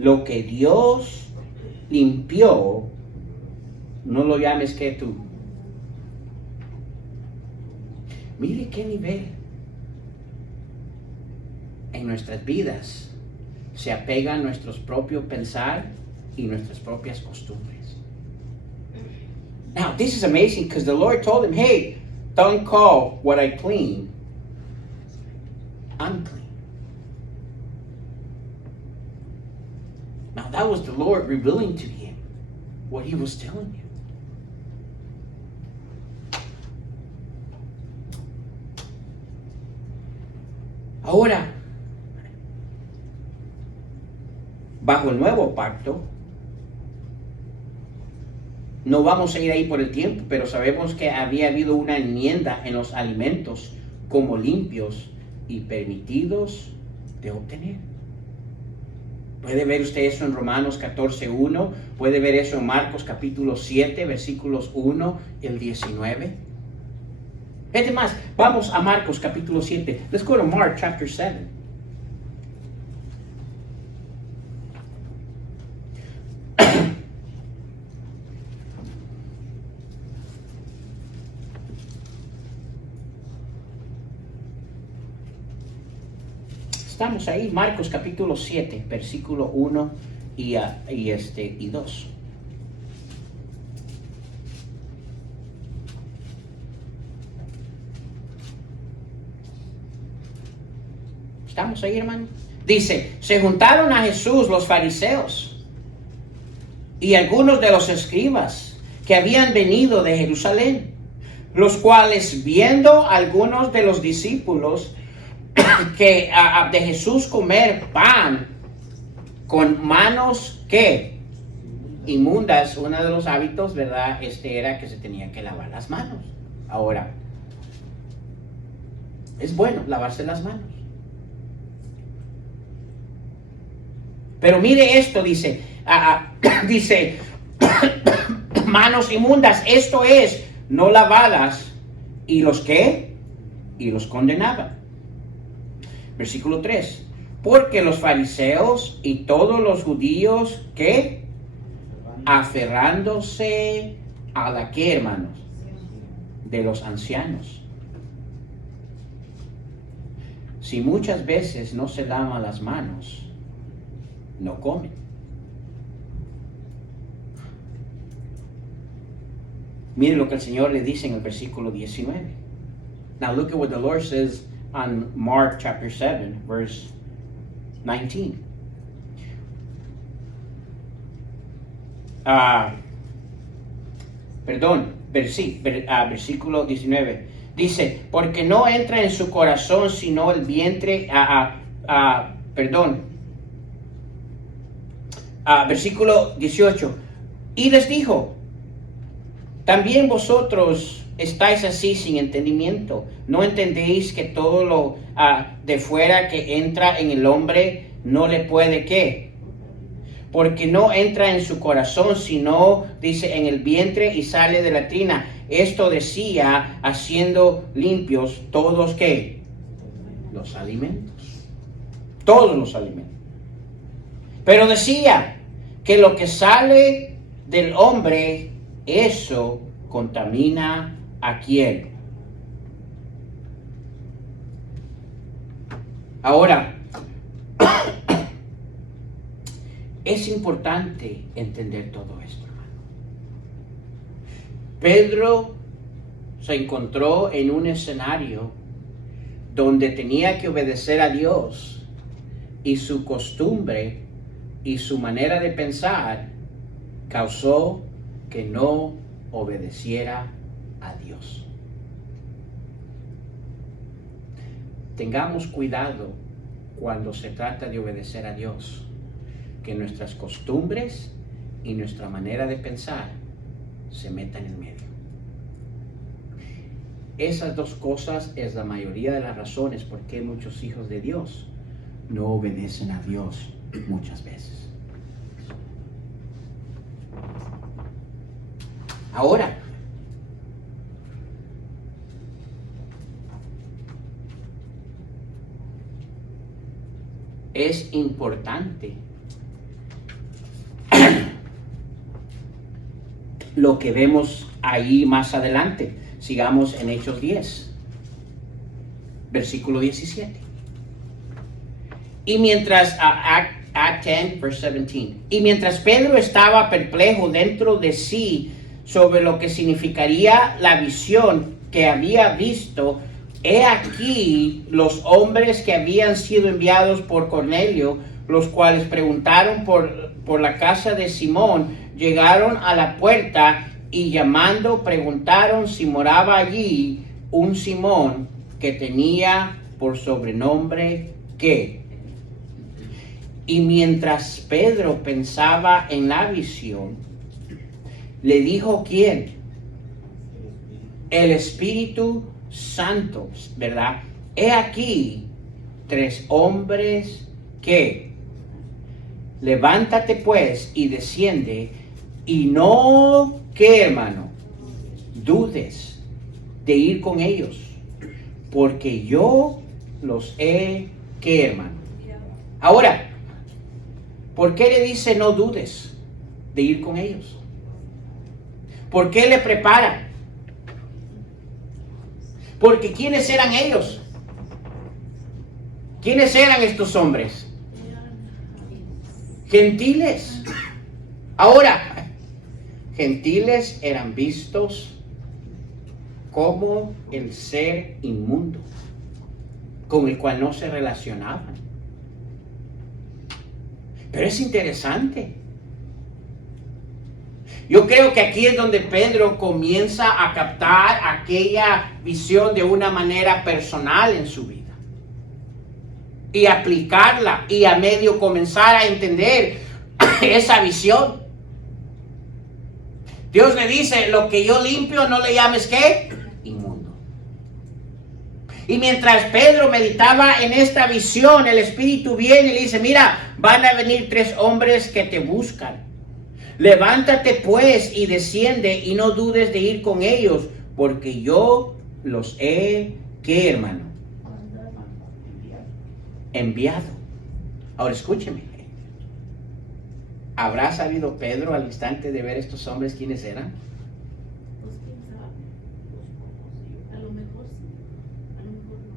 lo que Dios limpió, no lo llames que tú. Mire qué nivel en nuestras vidas se apegan nuestros propios pensar y nuestras propias costumbres. Now, this is amazing because the Lord told him, hey, don't call what I clean unclean. Now, that was the Lord revealing to him what He was telling you. Ahora, bajo el nuevo pacto, no vamos a ir ahí por el tiempo, pero sabemos que había habido una enmienda en los alimentos como limpios y permitidos de obtener. Puede ver usted eso en Romanos 14:1, puede ver eso en Marcos capítulo 7, versículos 1 y el 19. Es más, vamos a Marcos capítulo 7. Let's go to Mark chapter 7. Estamos ahí, Marcos capítulo 7, versículo 1 y 2. ¿Estamos ahí, hermano? Dice, se juntaron a Jesús los fariseos y algunos de los escribas que habían venido de Jerusalén, los cuales, viendo algunos de los discípulos que de Jesús comer pan con manos que inmundas, uno de los hábitos, ¿verdad? Era que se tenía que lavar las manos. Ahora, es bueno lavarse las manos. Pero mire esto, dice, dice, manos inmundas, esto es, no lavadas, ¿y los qué? Y los condenaban. Versículo 3, porque los fariseos y todos los judíos, ¿qué? Aferrándose a la ¿qué, hermanos? De los ancianos. si muchas veces no se lavan las manos, no comen. Miren lo que el Señor le dice en el versículo 19. Now look at what the Lord says on Mark chapter 7, verse 19. Versículo 19. Dice, porque no entra en su corazón sino el vientre, versículo 18. Y les dijo, también vosotros estáis así sin entendimiento. ¿No entendéis que todo lo de fuera que entra en el hombre no le puede qué? Porque no entra en su corazón, sino, dice, en el vientre y sale de la trina. Esto decía, haciendo limpios todos, ¿qué? Los alimentos. Todos los alimentos. Pero decía que lo que sale del hombre, eso contamina a quién. Ahora, es importante entender todo esto, hermano. Pedro se encontró en un escenario donde tenía que obedecer a Dios y su costumbre y su manera de pensar causó que no obedeciera a Dios. Tengamos cuidado cuando se trata de obedecer a Dios, que nuestras costumbres y nuestra manera de pensar se metan en medio. Esas dos cosas es la mayoría de las razones por qué muchos hijos de Dios no obedecen a Dios muchas veces. Ahora, es importante lo que vemos ahí más adelante. Sigamos en Hechos 10, versículo 17. Y mientras, Act 10, verse 17. Y mientras Pedro estaba perplejo dentro de sí sobre lo que significaría la visión que había visto, he aquí los hombres que habían sido enviados por Cornelio, los cuales preguntaron por la casa de Simón, llegaron a la puerta y llamando preguntaron si moraba allí un Simón que tenía por sobrenombre ¿qué? Y mientras Pedro pensaba en la visión, le dijo ¿quién? El Espíritu Santo, ¿verdad? He aquí 3 hombres que levántate pues y desciende y no, ¿qué, hermano? Dudes de ir con ellos, porque yo los he, ¿qué, hermano? Ahora, ¿por qué le dice no dudes de ir con ellos? ¿Por qué le prepara? Porque ¿quiénes eran ellos? ¿Quiénes eran estos hombres? Gentiles. Ahora, gentiles eran vistos como el ser inmundo, con el cual no se relacionaban. Pero es interesante. Yo creo que aquí es donde Pedro comienza a captar aquella visión de una manera personal en su vida. Y aplicarla y a medio comenzar a entender esa visión. Dios le dice, lo que yo limpio no le llames ¿qué? Inmundo. Y mientras Pedro meditaba en esta visión, el Espíritu viene y le dice, mira, van a venir 3 hombres que te buscan. Levántate pues y desciende y no dudes de ir con ellos, porque yo los he, ¿qué, hermano? Enviado. Ahora escúcheme. ¿Habrá sabido Pedro al instante de ver estos hombres quiénes eran? Pues quién sabe, a lo mejor sí, a lo mejor no.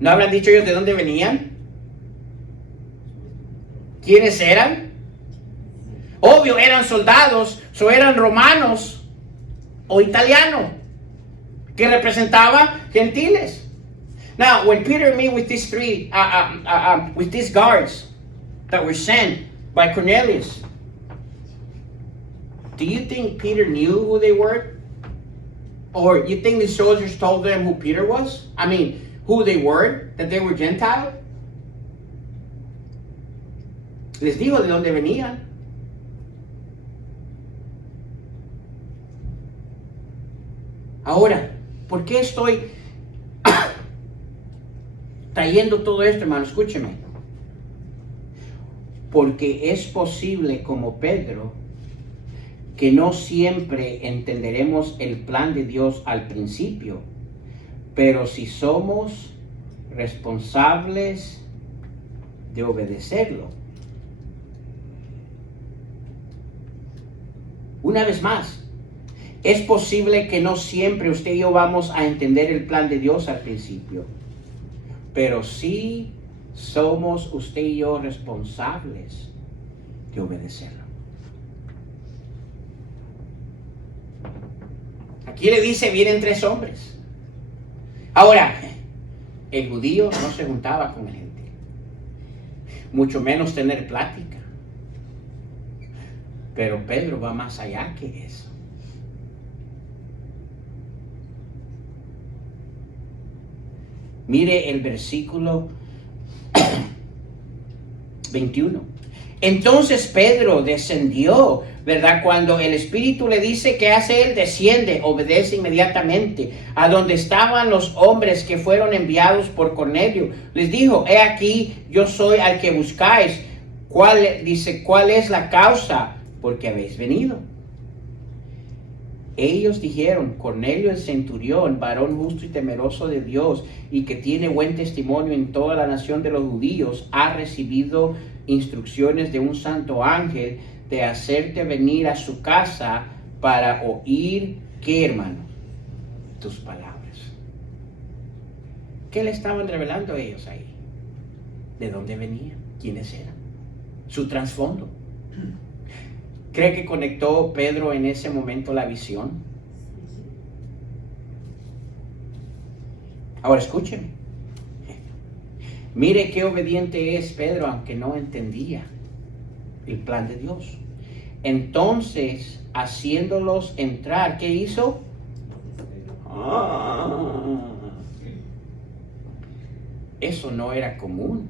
¿No habrán dicho ellos de dónde venían? ¿Quiénes eran? Obvio, eran soldados, o eran romanos o italianos, que representaban gentiles. Now, when Peter met with these with these guards that were sent by Cornelius, do you think Peter knew who they were? Or you think the soldiers told them who Peter was? I mean, who they were, that they were Gentiles? Les dijo de dónde venían. Ahora, ¿por qué estoy trayendo todo esto, hermano? Escúcheme. Porque es posible, como Pedro, que no siempre entenderemos el plan de Dios al principio, pero si somos responsables de obedecerlo. Una vez más, es posible que no siempre usted y yo vamos a entender el plan de Dios al principio, pero sí somos usted y yo responsables de obedecerlo. Aquí le dice, vienen 3 hombres. Ahora, el judío no se juntaba con gente, mucho menos tener plática. Pero Pedro va más allá que eso. Mire el versículo 21. Entonces Pedro descendió, ¿verdad? Cuando el Espíritu le dice que hace él, desciende, obedece inmediatamente a donde estaban los hombres que fueron enviados por Cornelio. Les dijo, he aquí, yo soy al que buscáis. ¿Cuál es la causa por que habéis venido? Ellos dijeron, Cornelio el centurión, varón justo y temeroso de Dios, y que tiene buen testimonio en toda la nación de los judíos, ha recibido instrucciones de un santo ángel de hacerte venir a su casa para oír, ¿qué, hermano? Tus palabras. ¿Qué le estaban revelando ellos ahí? ¿De dónde venían? ¿Quiénes eran? Su trasfondo. ¿Cree que conectó Pedro en ese momento la visión? Ahora escúcheme. Mire qué obediente es Pedro, aunque no entendía el plan de Dios. Entonces, haciéndolos entrar, ¿qué hizo? Eso no era común.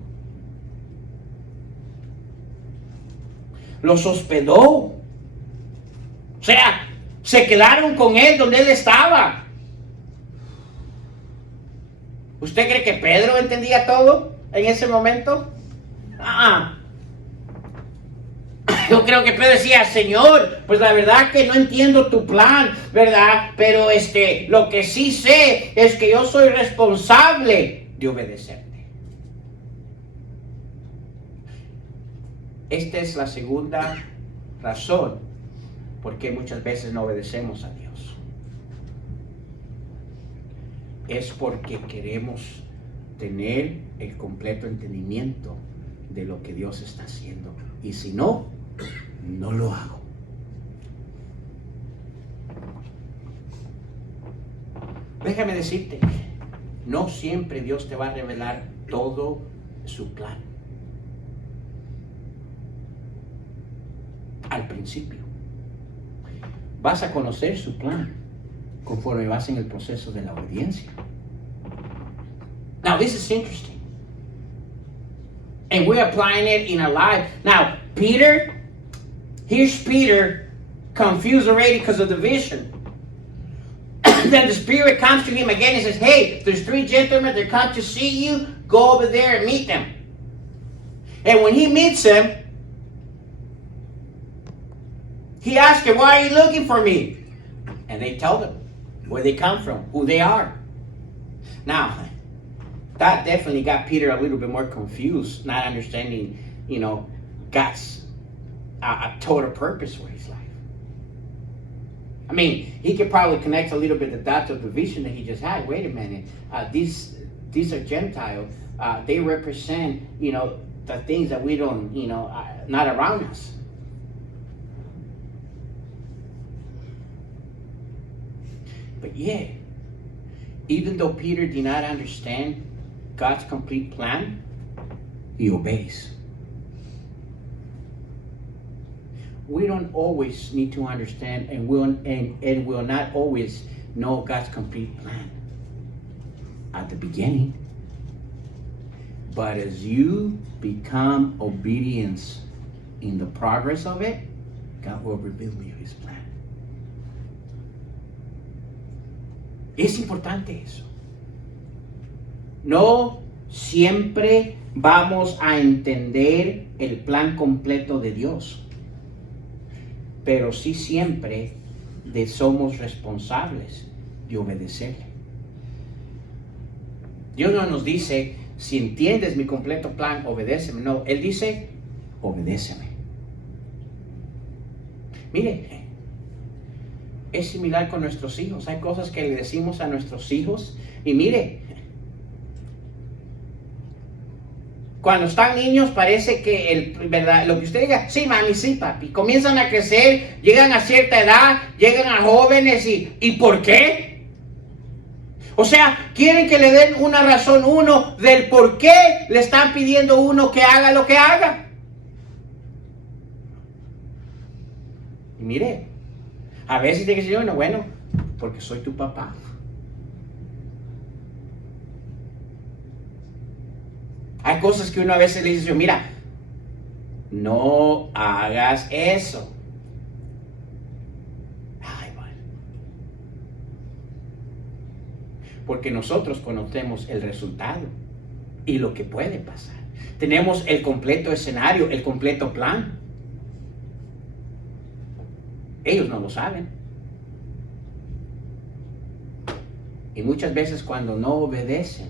Los hospedó. O sea, se quedaron con él donde él estaba. ¿Usted cree que Pedro entendía todo en ese momento? Yo creo que Pedro decía, Señor, pues la verdad que no entiendo tu plan, ¿verdad? Pero lo que sí sé es que yo soy responsable de obedecerte. Esta es la segunda razón por qué muchas veces no obedecemos a Dios. Es porque queremos tener el completo entendimiento de lo que Dios está haciendo. Y si no, no lo hago. Déjame decirte, no siempre Dios te va a revelar todo su plan. Al principio. Vas a conocer su plan conforme vas en el proceso de la obediencia. Now, this is interesting. And we're applying it in our life. Now, here's Peter, confused already because of the vision. Then the Spirit comes to him again and says, hey, there's 3 gentlemen, they come to see you, go over there and meet them. And when he meets them, he asks him, why are you looking for me? And they tell them where they come from, who they are. Now, that definitely got Peter a little bit more confused, not understanding, God's a total purpose for his life. I mean, he could probably connect a little bit the dots of the vision that he just had. Wait a minute, these these are Gentiles. They represent, the things that we don't, not around us. But yeah, even though Peter did not understand God's complete plan, he obeys. We don't always need to understand and will not always know God's complete plan at the beginning. But as you become obedience in the progress of it, God will reveal you His plan. Es importante eso. No siempre vamos a entender el plan completo de Dios, pero sí siempre somos responsables de obedecerle. Dios no nos dice, si entiendes mi completo plan, obedéceme. No, Él dice, obedéceme. Mire, es similar con nuestros hijos. Hay cosas que le decimos a nuestros hijos y mire, cuando están niños parece que ¿verdad? Lo que usted diga, sí mami, sí papi, comienzan a crecer, llegan a cierta edad, llegan a jóvenes ¿y por qué? O sea, quieren que le den una razón del por qué le están pidiendo que haga lo que haga. Y mire, a veces tiene que decir, bueno, porque soy tu papá. Hay cosas que uno a veces le dice, mira, no hagas eso. Ay, bueno. Porque nosotros conocemos el resultado y lo que puede pasar. Tenemos el completo escenario, el completo plan. Ellos no lo saben. Y muchas veces cuando no obedecen,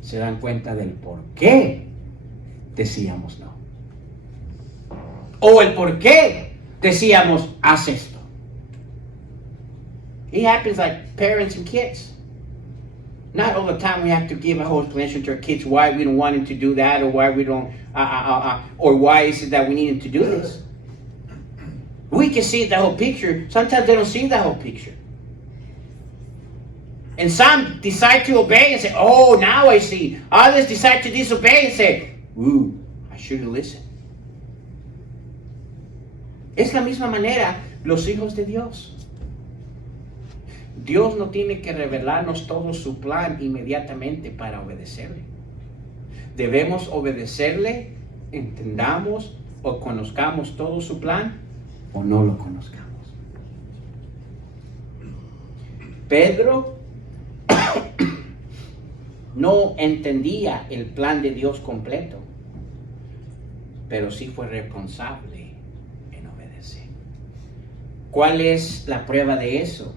se dan cuenta del por qué decíamos no. O el por qué decíamos haz esto. It happens like parents and kids. Not all the time we have to give a whole explanation to our kids why we don't want them to do that or why we don't, or why is it that we need them to do this. We can see the whole picture. Sometimes they don't see the whole picture. And some decide to obey and say, oh, now I see. Others decide to disobey and say, ooh, I should have listened. Es la misma manera los hijos de Dios. Dios no tiene que revelarnos todo su plan inmediatamente para obedecerle. Debemos obedecerle, entendamos o conozcamos todo su plan o no lo conozcamos. Pedro no entendía el plan de Dios completo, pero sí fue responsable en obedecer. ¿Cuál es la prueba de eso?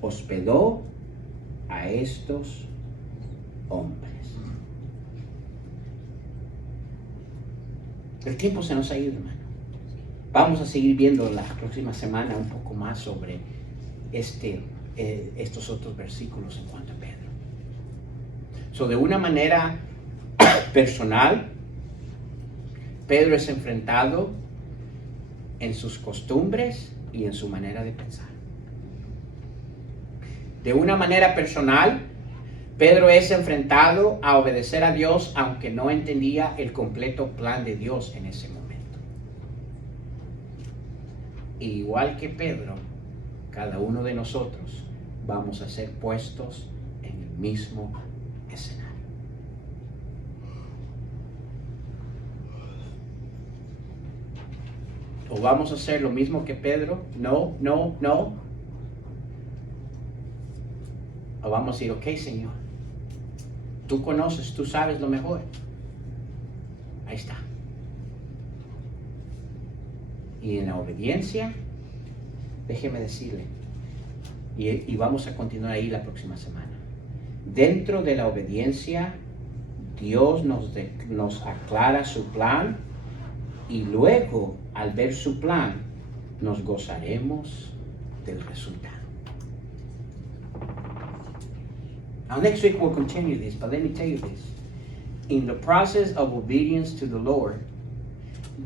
Hospedó a estos hombres. El tiempo se nos ha ido, hermano. Vamos a seguir viendo la próxima semana un poco más sobre estos otros versículos en cuanto a Pedro. De una manera personal, Pedro es enfrentado en sus costumbres y en su manera de pensar. De una manera personal, Pedro es enfrentado a obedecer a Dios aunque no entendía el completo plan de Dios en ese momento. Igual que Pedro, cada uno de nosotros vamos a ser puestos en el mismo escenario. ¿O vamos a hacer lo mismo que Pedro? No. O vamos a decir, ok, Señor, tú conoces, tú sabes lo mejor. Ahí está. Y en la obediencia, déjeme decirle, y vamos a continuar ahí la próxima semana. Dentro de la obediencia, Dios nos aclara su plan y luego, al ver su plan, nos gozaremos del resultado. Now, next week we'll continue this, but let me tell you this. In the process of obedience to the Lord,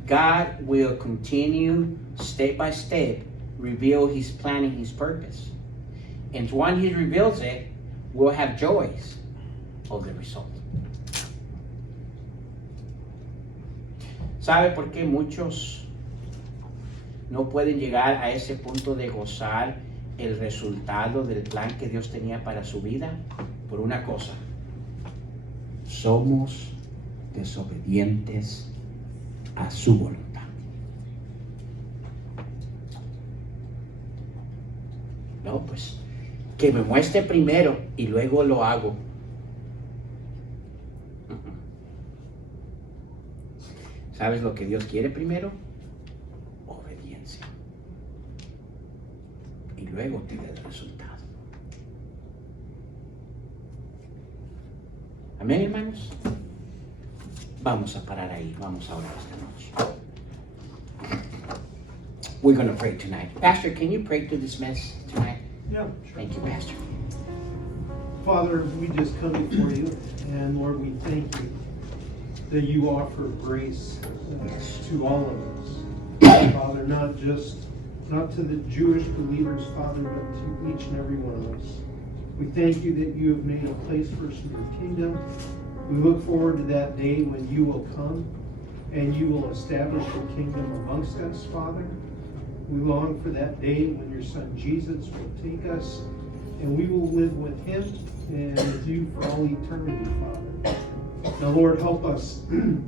God will continue step by step reveal His plan and His purpose. And when He reveals it, we'll have joys of the result. ¿Sabe por qué muchos no pueden llegar a ese punto de gozar el resultado del plan que Dios tenía para su vida? Por una cosa: somos desobedientes a su voluntad. No, pues que me muestre primero y luego lo hago. ¿Sabes lo que Dios quiere primero? Obediencia. Y luego te da el resultado. Amén, hermanos. Vamos a parar ahí. Vamos a orar esta noche. We're going to pray tonight. Pastor, can you pray through this mess tonight? Yeah, sure. Thank you, Pastor. Father, we just come before you, and Lord, we thank you that you offer grace to all of us. Father, not to the Jewish believers, Father, but to each and every one of us. We thank you that you have made a place for us in your kingdom. We look forward to that day when you will come and you will establish your kingdom amongst us, Father. We long for that day when your Son Jesus will take us and we will live with him and with you for all eternity, Father. Now, Lord, help us to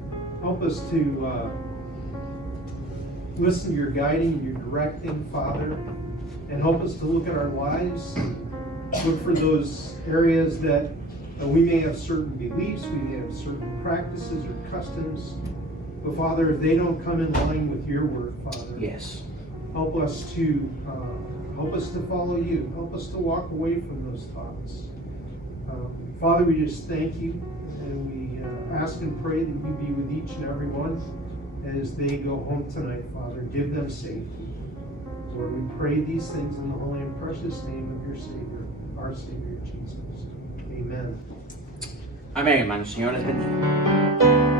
listen to your guiding and your directing, Father, and help us to look at our lives, look for those areas that we may have certain beliefs, we may have certain practices or customs, but Father, if they don't come in line with your word, Father, Yes. help us to follow you. Help us to walk away from those thoughts. Father, we just thank you, and we ask and pray that you be with each and every one as they go home tonight, Father. Give them safety. Lord, we pray these things in the holy and precious name of your Savior, our Savior Jesus. Amen. Amén, hermanos. Señor les bendiga.